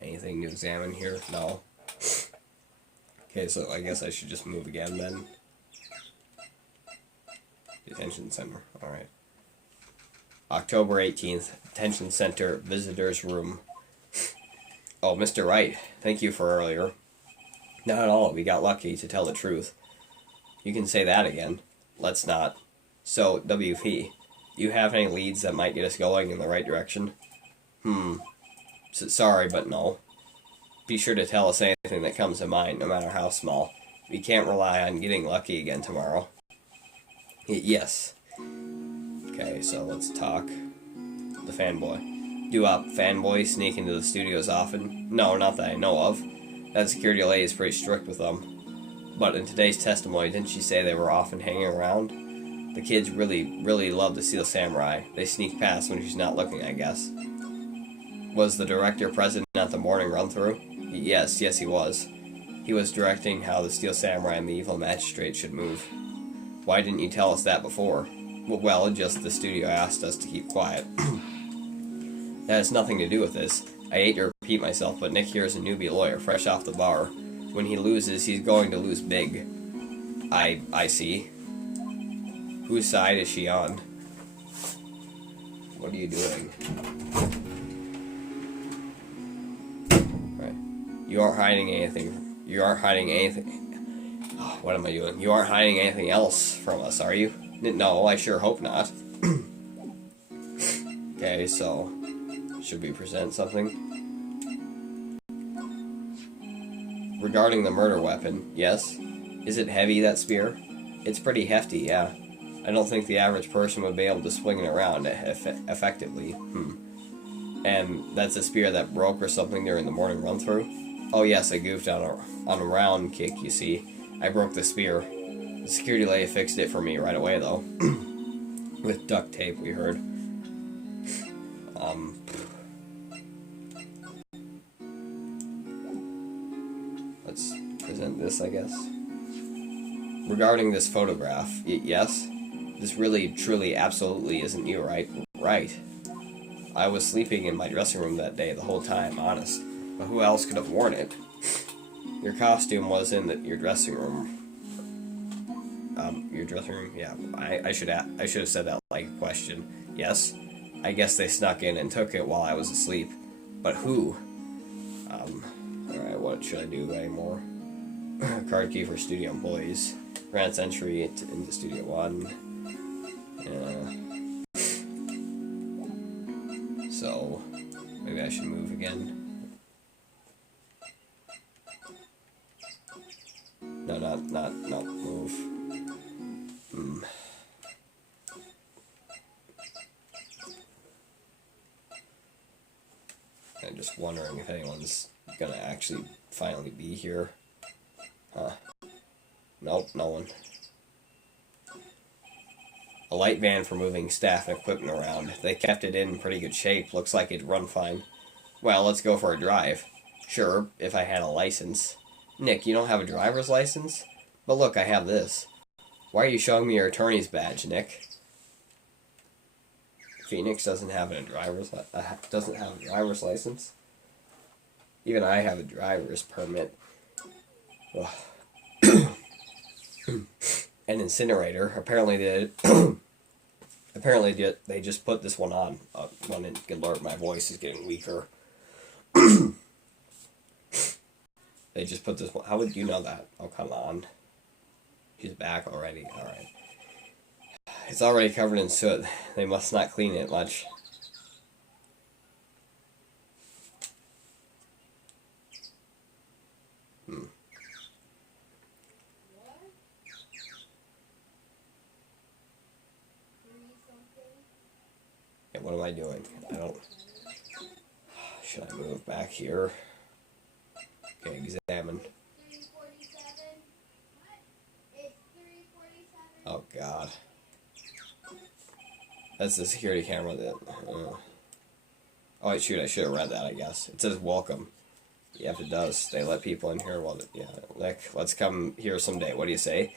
Anything to examine here? No. Okay, so I guess I should just move again then. Detention Center, alright. October 18th, Detention Center, Visitors Room. Oh, Mr. Wright, thank you for earlier. Not at all, we got lucky, to tell the truth. You can say that again. Let's not. So, WP, do you have any leads that might get us going in the right direction? Sorry, but no. Be sure to tell us anything that comes to mind, no matter how small. We can't rely on getting lucky again tomorrow. Yes. Okay, so let's talk. The fanboy. Do up, fanboy sneak into the studios often? No, not that I know of. That security lady is pretty strict with them. But in today's testimony, didn't she say they were often hanging around? The kids really love the Steel Samurai. They sneak past when she's not looking, I guess. Was the director present at the morning run-through? Yes, he was. He was directing how the Steel Samurai and the Evil Magistrate should move. Why didn't you tell us that before? Well, just the studio asked us to keep quiet. That has nothing to do with this. I hate to repeat myself, but Nick here is a newbie lawyer, fresh off the bar. When he loses, he's going to lose big. I see. Whose side is she on? What are you doing? Right. You aren't hiding anything. You aren't hiding anything. Oh, what am I doing? You aren't hiding anything else from us, are you? No, I sure hope not. Okay, so... should we present something? Regarding the murder weapon, yes? Is it heavy, that spear? It's pretty hefty, yeah. I don't think the average person would be able to swing it around effectively. And that's a spear that broke or something during the morning run-through? Oh yes, I goofed on a round kick, you see. I broke the spear. The security lady fixed it for me right away, though. With duct tape, we heard. Let's present this, I guess. Regarding this photograph, yes? This really, truly, absolutely isn't you, right? Right. I was sleeping in my dressing room that day the whole time, honest. But who else could have worn it? Your costume was in your dressing room. Your dressing room? Yeah, I should have said that like a question. Yes? I guess they snuck in and took it while I was asleep. But who? Alright, what should I do anymore? Card key for studio employees. Grants entry into Studio 1. So, maybe I should move again. No, not move. just wondering if anyone's gonna actually finally be here. Huh. Nope, no one. A light van for moving staff and equipment around. They kept it in pretty good shape. Looks like it'd run fine. Well, let's go for a drive. Sure, if I had a license. Nick, you don't have a driver's license? But look, I have this. Why are you showing me your attorney's badge, Nick? Phoenix doesn't have a driver's license. Even I have a driver's permit. An incinerator. Apparently they just put this one on. One in alert. My voice is getting weaker. They just put this one. How would you know that? Oh, come on. She's back already. All right. It's already covered in soot. They must not clean it much. Yeah, what am I doing? I don't... Should I move back here? Okay, examine. 347. What? It's 347. Oh, God. That's the security camera that... Oh, wait, shoot, I should have read that, I guess. It says welcome. Yep, it does. They let people in here while... Yeah, Nick, let's come here someday. What do you say?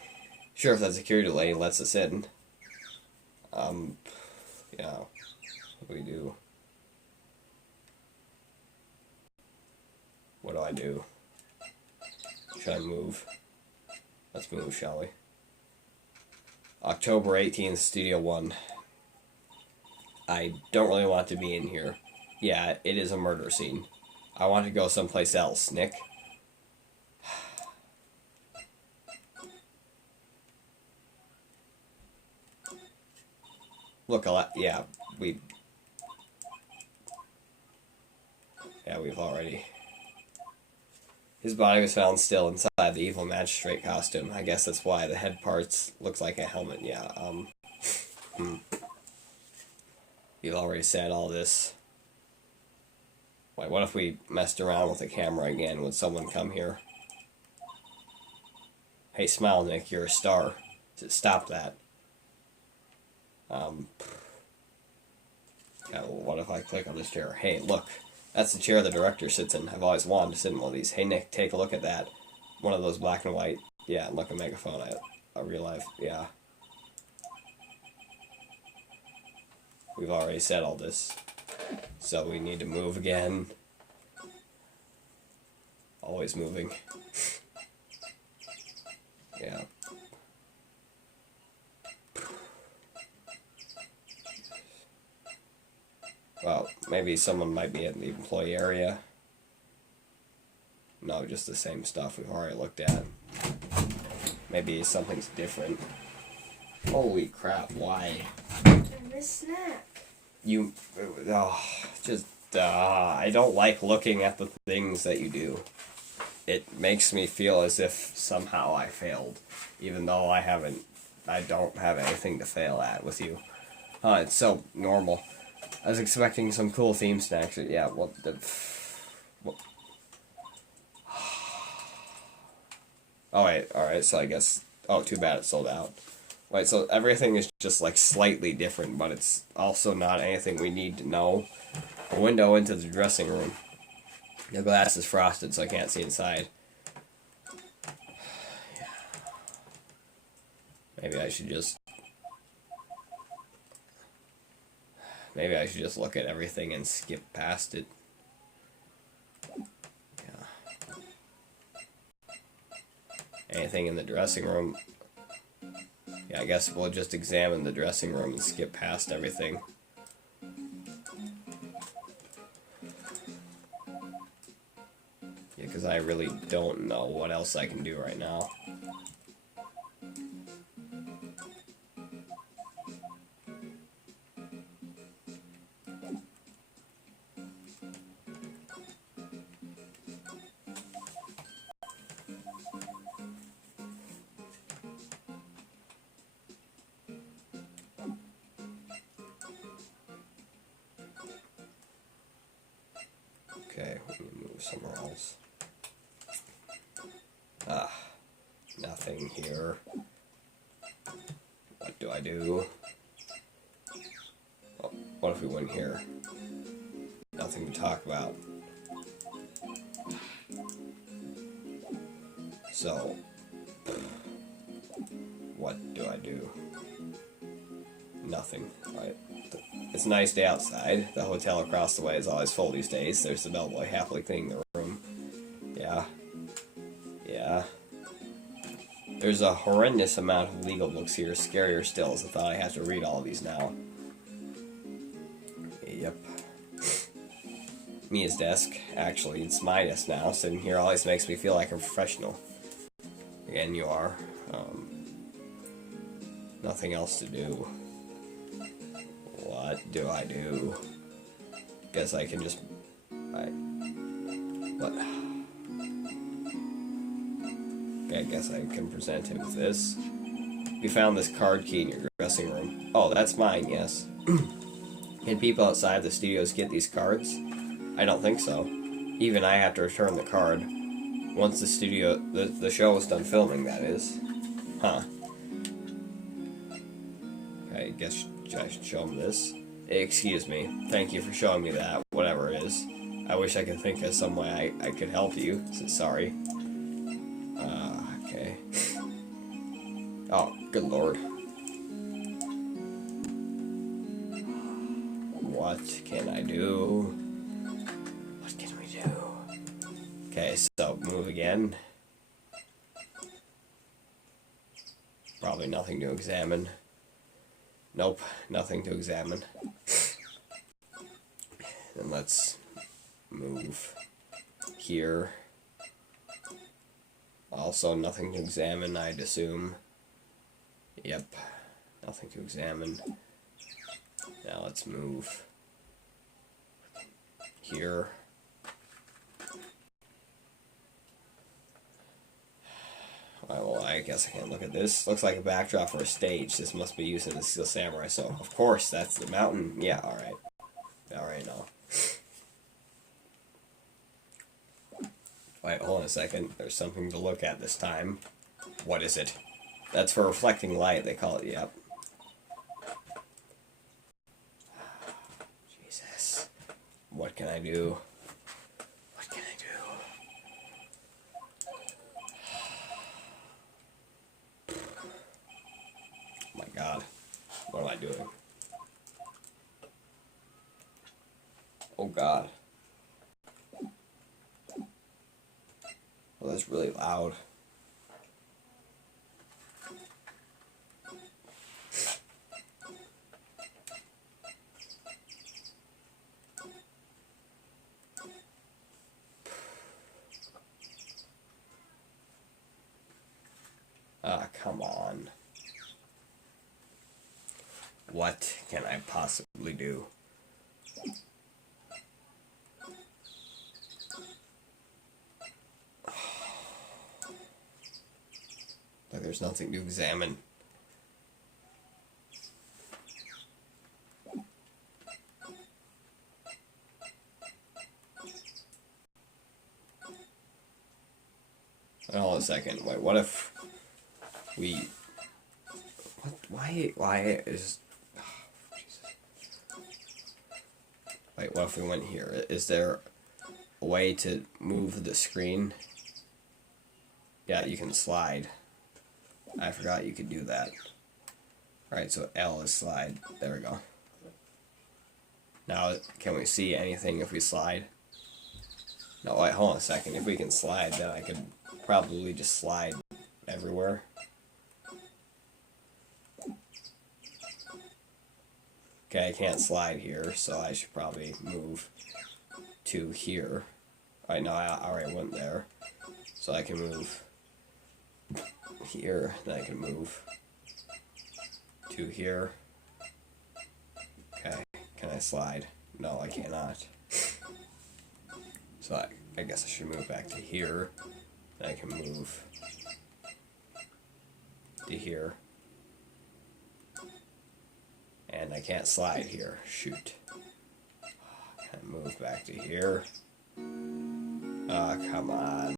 Sure, if that security lady lets us in. Yeah. What do we do? What do I do? Should I move? Let's move, shall we? October 18th, Studio 1. I don't really want to be in here. Yeah, it is a murder scene. I want to go someplace else, Nick. Look, yeah, we've already... His body was found still inside the evil magistrate costume. I guess that's why the head parts looks like a helmet. Yeah, You've already said all this. Wait, what if we messed around with the camera again? Would someone come here? Hey, smile, Nick, you're a star. Stop that. Yeah, well, what if I click on this chair? Hey, look. That's the chair the director sits in. I've always wanted to sit in one of these. Hey, Nick, take a look at that. One of those black and white. Yeah, like a megaphone. A real life. Yeah. We've already said all this. So we need to move again. Always moving. Yeah. Well, maybe someone might be in the employee area. No, just the same stuff we've already looked at. Maybe something's different. Holy crap, why? And this snack. I don't like looking at the things that you do. It makes me feel as if somehow I failed, even though I don't have anything to fail at with you. It's so normal. I was expecting some cool theme snacks. Yeah, what? Oh wait, alright, so I guess... Oh, too bad it sold out. Wait, so everything is just like slightly different, but it's also not anything we need to know. A window into the dressing room. The glass is frosted, so I can't see inside. Maybe I should just look at everything and skip past it. Yeah. Anything in the dressing room? Yeah, I guess we'll just examine the dressing room and skip past everything. Yeah, because I really don't know what else I can do right now. somewhere else. Ah, nothing here. What do I do? Oh, what if we went here? Nothing to talk about. So, what do I do? Nothing. Right. It's a nice day outside. The hotel across the way is always full these days. There's the bellboy happily cleaning the room. Yeah. Yeah. There's a horrendous amount of legal books here. Scarier still is the thought I have to read all of these now. Yep. Mia's desk. Actually, it's my desk now. Sitting here always makes me feel like a professional. Again, you are. Nothing else to do. What do I do? Guess I can just... What? Okay, I guess I can present him with this. You found this card key in your dressing room. Oh, that's mine, yes. Can people outside the studios get these cards? I don't think so. Even I have to return the card. Once the show is done filming, that is. Huh. I guess I should show him this. Excuse me. Thank you for showing me that, whatever it is. I wish I could think of some way I could help you. So sorry. Okay. Oh, good lord. What can I do? What can we do? Okay, so move again. Probably nothing to examine. Nope, nothing to examine. Then let's move here. Also nothing to examine, I'd assume. Yep, nothing to examine. Now let's move here. Well, I guess I can't look at this. Looks like a backdrop for a stage. This must be used in the Steel Samurai, so of course that's the mountain. Yeah, alright. Alright, now. Wait, hold on a second. There's something to look at this time. What is it? That's for reflecting light, they call it, yep. Jesus. What can I do? What can I do? Oh my god. What am I doing? Oh god. Well, that's really loud. Ah, come on. What can I possibly do? Like there's nothing to examine. Hold on a second. Wait, what if we... What? Why is... Oh, Jesus. Wait, what if we went here? Is there a way to move the screen? Yeah, you can slide. I forgot you could do that. Alright, so L is slide. There we go. Now, can we see anything if we slide? No, wait, hold on a second. If we can slide, then I could probably just slide everywhere. Okay, I can't slide here, so I should probably move to here. Alright, no, I already went there. So I can move here, then I can move to here. Okay, can I slide? No, I cannot. So I guess I should move back to here. Then I can move to here. And I can't slide here. Shoot. Can I move back to here? Ah, come on.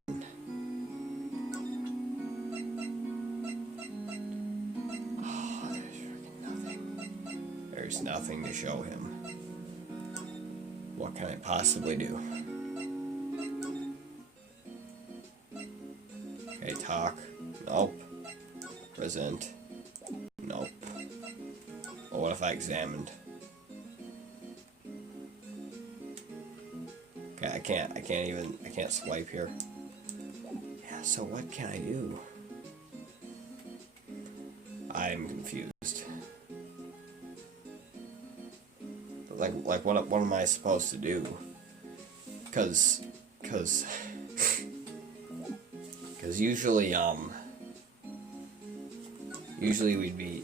Oh, there's freaking nothing. There's nothing to show him. What can I possibly do? Okay, talk. Nope. Present. Nope. Well, what if I examined? Okay, I can't swipe here. Yeah, so what can I do? I'm confused. Like what am I supposed to do? Cause usually we'd be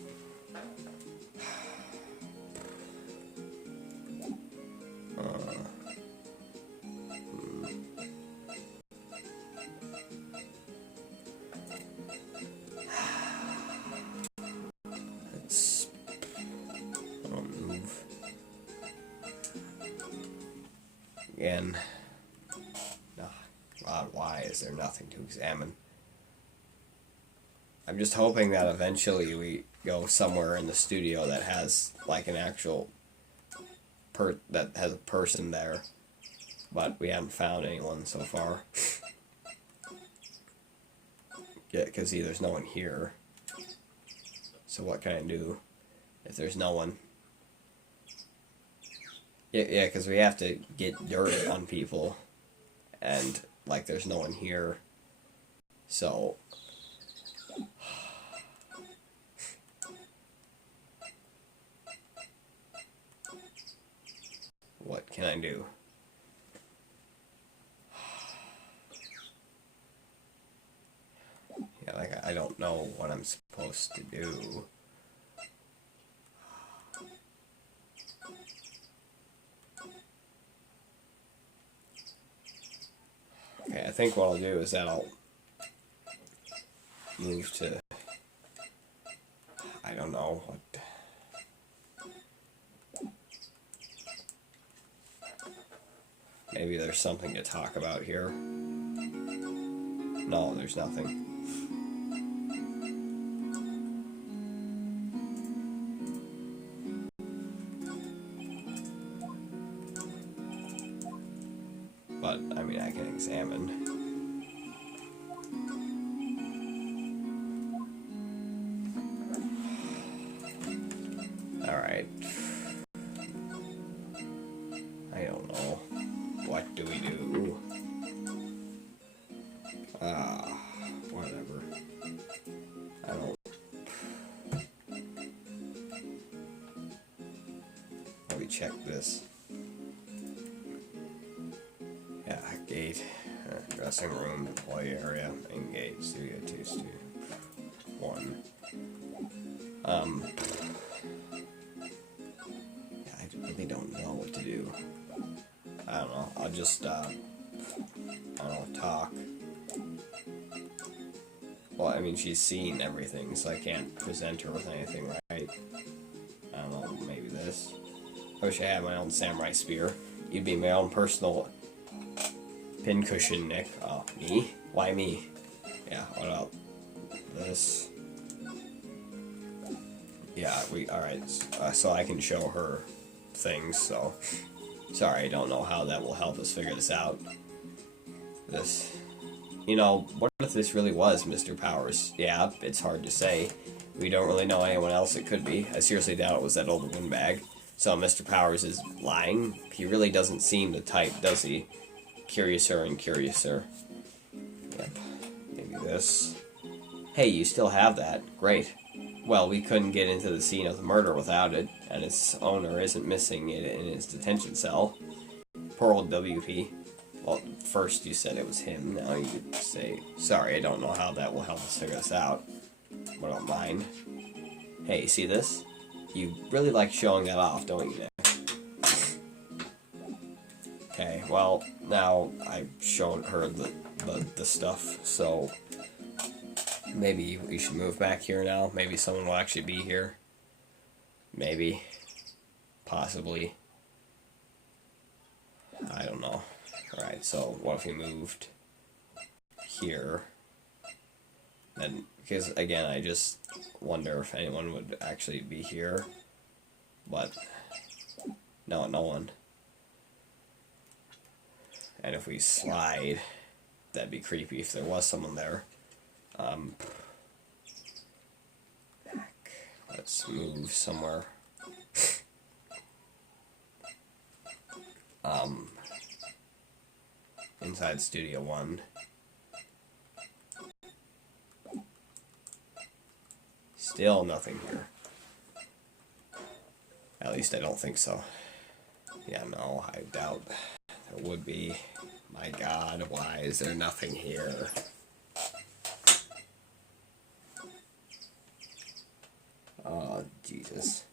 let's move again. God, why is there nothing to examine? I'm just hoping that eventually we go somewhere in the studio that has like an actual that has a person there, but we haven't found anyone so far. Yeah, because see, there's no one here. So what can I do if there's no one? Yeah, because we have to get dirt on people, and like there's no one here. So what can I do? Yeah, like I don't know what I'm supposed to do. Okay, I think what I'll do is that I'll move to, I don't know what. Maybe there's something to talk about here. No, there's nothing. But, I mean, I can examine. Alright. I don't know. What do we do? Whatever. I don't... Let me check this. Yeah, gate, dressing room, employee area, main gate, studio 2, studio 1. Yeah, I really don't know what to do. I don't know, I'll just, I don't know, talk. Well, I mean, she's seen everything, so I can't present her with anything, right? I don't know, maybe this. I wish I had my own samurai spear. You'd be my own personal pincushion, Nick. Oh, me? Why me? Yeah, what about this? Yeah, alright, so I can show her things, so... Sorry, I don't know how that will help us figure this out. This... You know, what if this really was Mr. Powers? Yeah, it's hard to say. We don't really know anyone else it could be. I seriously doubt it was that old windbag. So Mr. Powers is lying? He really doesn't seem the type, does he? Curiouser and curiouser. Yep. Maybe this. Hey, you still have that. Great. Well, we couldn't get into the scene of the murder without it, and its owner isn't missing it in his detention cell. Poor old WP. Well, first you said it was him, now you could say, sorry, I don't know how that will help us figure this out. But I don't mind. Hey, see this? You really like showing that off, don't you, Nick? Okay, well, now I've shown her the stuff, so maybe we should move back here now. Maybe someone will actually be here. Maybe. Possibly. I don't know. Alright, so what if we moved here? Then, because again, I just wonder if anyone would actually be here. But, no one. And if we slide, that'd be creepy if there was someone there. Back. Let's move somewhere. Inside Studio One. Still nothing here. At least I don't think so. Yeah, no, I doubt there would be. My God, why is there nothing here? Oh, Jesus.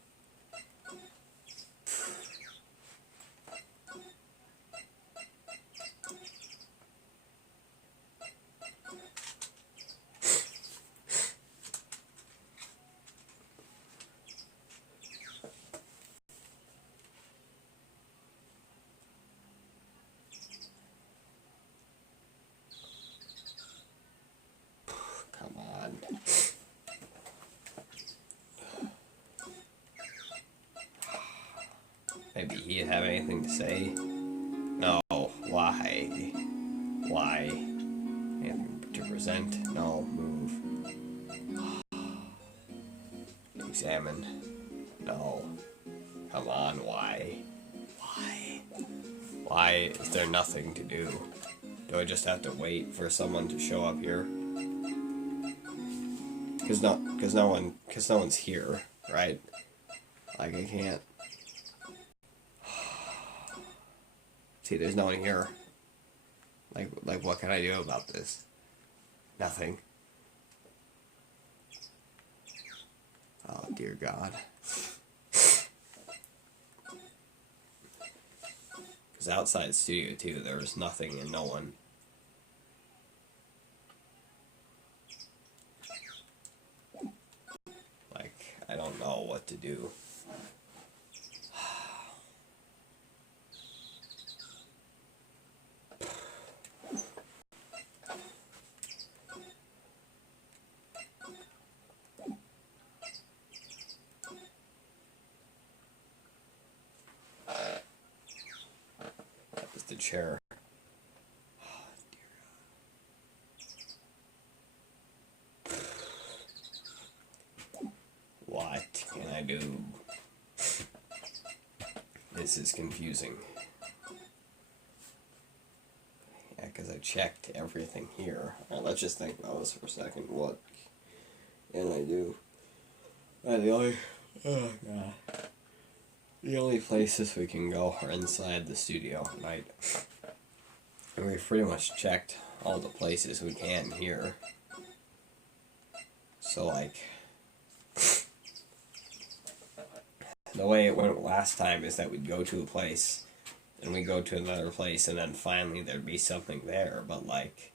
Come on. Maybe he'd have anything to say. No, why? Why? Anything to present? No, move. Examine. No. Come on, why? Why? Why is there nothing to do? Do I just have to wait for someone to show up here? Cause no one's here, right? Like I can't. See, there's no one here. Like what can I do about this? Nothing. Oh dear God. Because outside Studio 2, there was nothing and no one. Like, I don't know what to do. That was the chair. What can I do? This is confusing. Yeah, because I checked everything here. Alright, let's just think about this for a second. What can I do? The only places we can go are inside the studio, right? And we've pretty much checked all the places we can here. So, like, the way it went last time is that we'd go to a place, and we'd go to another place, and then finally there'd be something there, but, like,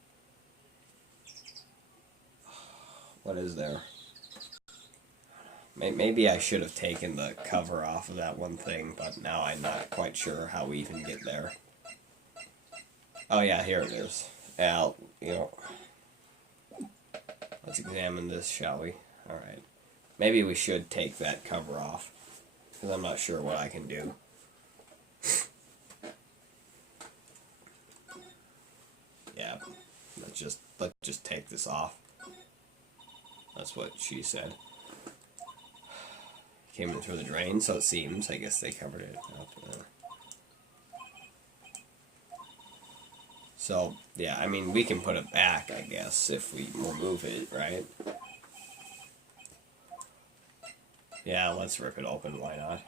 what is there? Maybe I should have taken the cover off of that one thing, but now I'm not quite sure how we even get there. Oh yeah, here it is. Yeah, let's examine this, shall we? Alright. Maybe we should take that cover off, because I'm not sure what I can do. Yeah, let's just take this off. That's what she said. Came in through the drain, so it seems. I guess they covered it up. So, yeah, I mean, we can put it back, I guess, if we remove it, right? Yeah, let's rip it open, why not?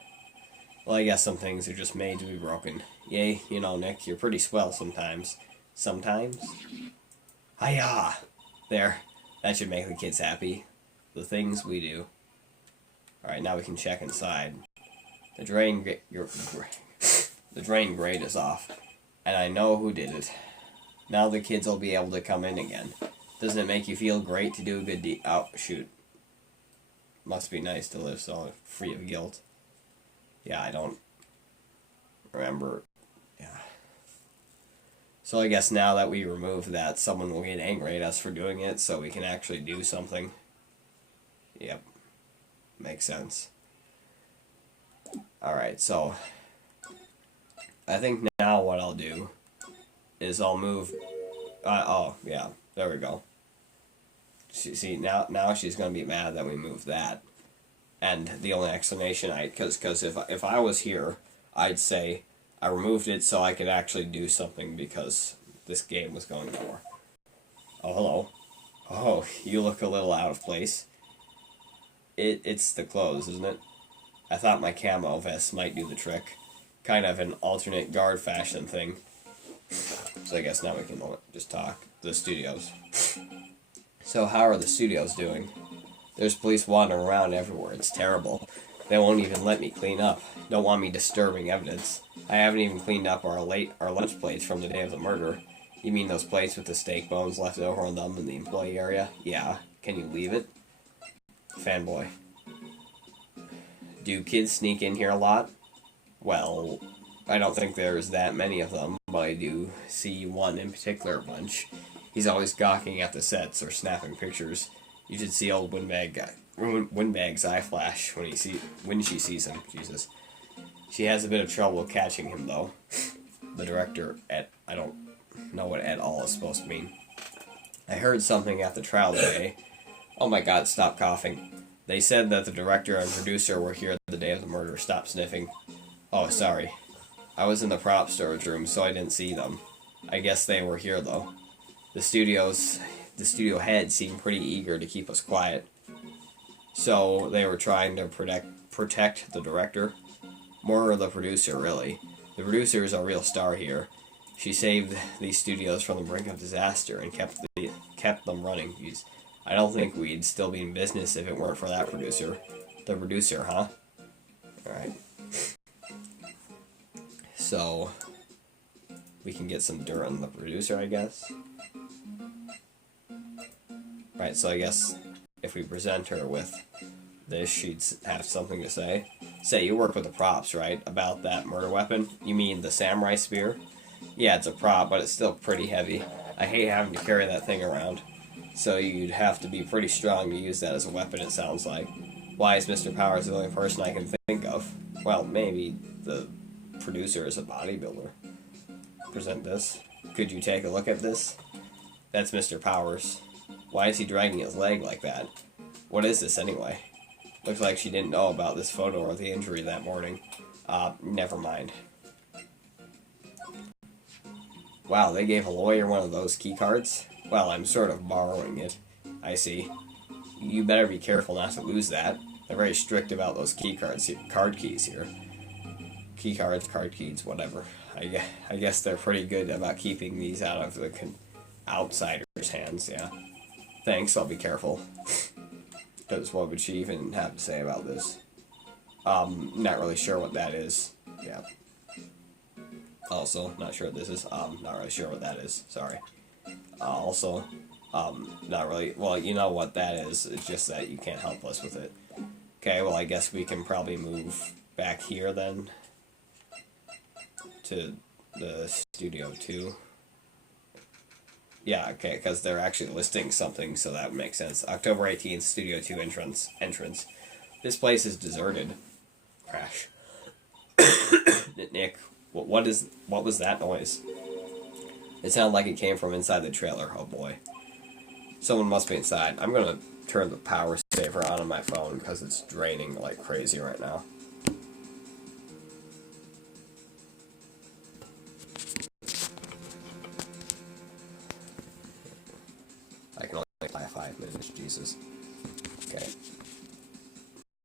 Well, I guess some things are just made to be broken. Yay, you know, Nick, you're pretty swell sometimes. Sometimes? Hiya! There. That should make the kids happy. The things we do. Alright, now we can check inside. The drain grate is off. And I know who did it. Now the kids will be able to come in again. Doesn't it make you feel great to do a good deed? Oh, shoot. Must be nice to live so free of guilt. Yeah, I don't remember. Yeah. So I guess now that we remove that, someone will get angry at us for doing it, so we can actually do something. Yep. Makes sense. Alright, so I think now what I'll do is I'll move... oh, yeah. There we go. See, now she's going to be mad that we moved that. And the only explanation because if I was here, I'd say I removed it so I could actually do something because this game was going for. Oh, hello. Oh, you look a little out of place. It's the clothes, isn't it? I thought my camo vest might do the trick. Kind of an alternate guard fashion thing. So I guess now we can just talk. The studios. So how are the studios doing? There's police wandering around everywhere. It's terrible. They won't even let me clean up. Don't want me disturbing evidence. I haven't even cleaned up our lunch plates from the day of the murder. You mean those plates with the steak bones left over on them in the employee area? Yeah. Can you leave it? Fanboy. Do kids sneak in here a lot? Well, I don't think there's that many of them, but I do see one in particular bunch. He's always gawking at the sets or snapping pictures. You should see old Windbag's eye flash when she sees him. Jesus. She has a bit of trouble catching him, though. The director, I don't know what at all is supposed to mean. I heard something at the trial today. Oh my god, stop coughing. They said that the director and producer were here the day of the murder. Stop sniffing. Oh, sorry. I was in the prop storage room, so I didn't see them. I guess they were here, though. The studio head seemed pretty eager to keep us quiet. So they were trying to protect the director. More the producer, really. The producer is a real star here. She saved these studios from the brink of disaster and kept them running. Jeez. I don't think we'd still be in business if it weren't for that producer. The producer, huh? Alright. So, we can get some dirt on the producer, I guess. Right, so I guess if we present her with this, she'd have something to say. Say, you work with the props, right? About that murder weapon? You mean the samurai spear? Yeah, it's a prop, but it's still pretty heavy. I hate having to carry that thing around. So you'd have to be pretty strong to use that as a weapon, it sounds like. Why is Mr. Powers the only person I can think of? Well, maybe the producer is a bodybuilder. Present this. Could you take a look at this? That's Mr. Powers. Why is he dragging his leg like that? What is this anyway? Looks like she didn't know about this photo or the injury that morning. Never mind. Wow, they gave a lawyer one of those key cards? Well, I'm sort of borrowing it. I see. You better be careful not to lose that. They're very strict about those card keys here. Key cards, card keys, whatever. I guess they're pretty good about keeping these out of the outsiders' hands, yeah. Thanks, I'll be careful. Because what would she even have to say about this? Not really sure what that is. Yeah. Also, not sure what this is. Not really sure what that is. Sorry. Also, not really. Well, you know what that is. It's just that you can't help us with it. Okay, well, I guess we can probably move back here then. To the Studio 2. Yeah, okay, because they're actually listing something, so that would make sense. October 18th, Studio 2 entrance. This place is deserted. Crash. Nick, what was that noise? It sounded like it came from inside the trailer. Oh boy. Someone must be inside. I'm gonna turn the power saver on my phone because it's draining like crazy right now.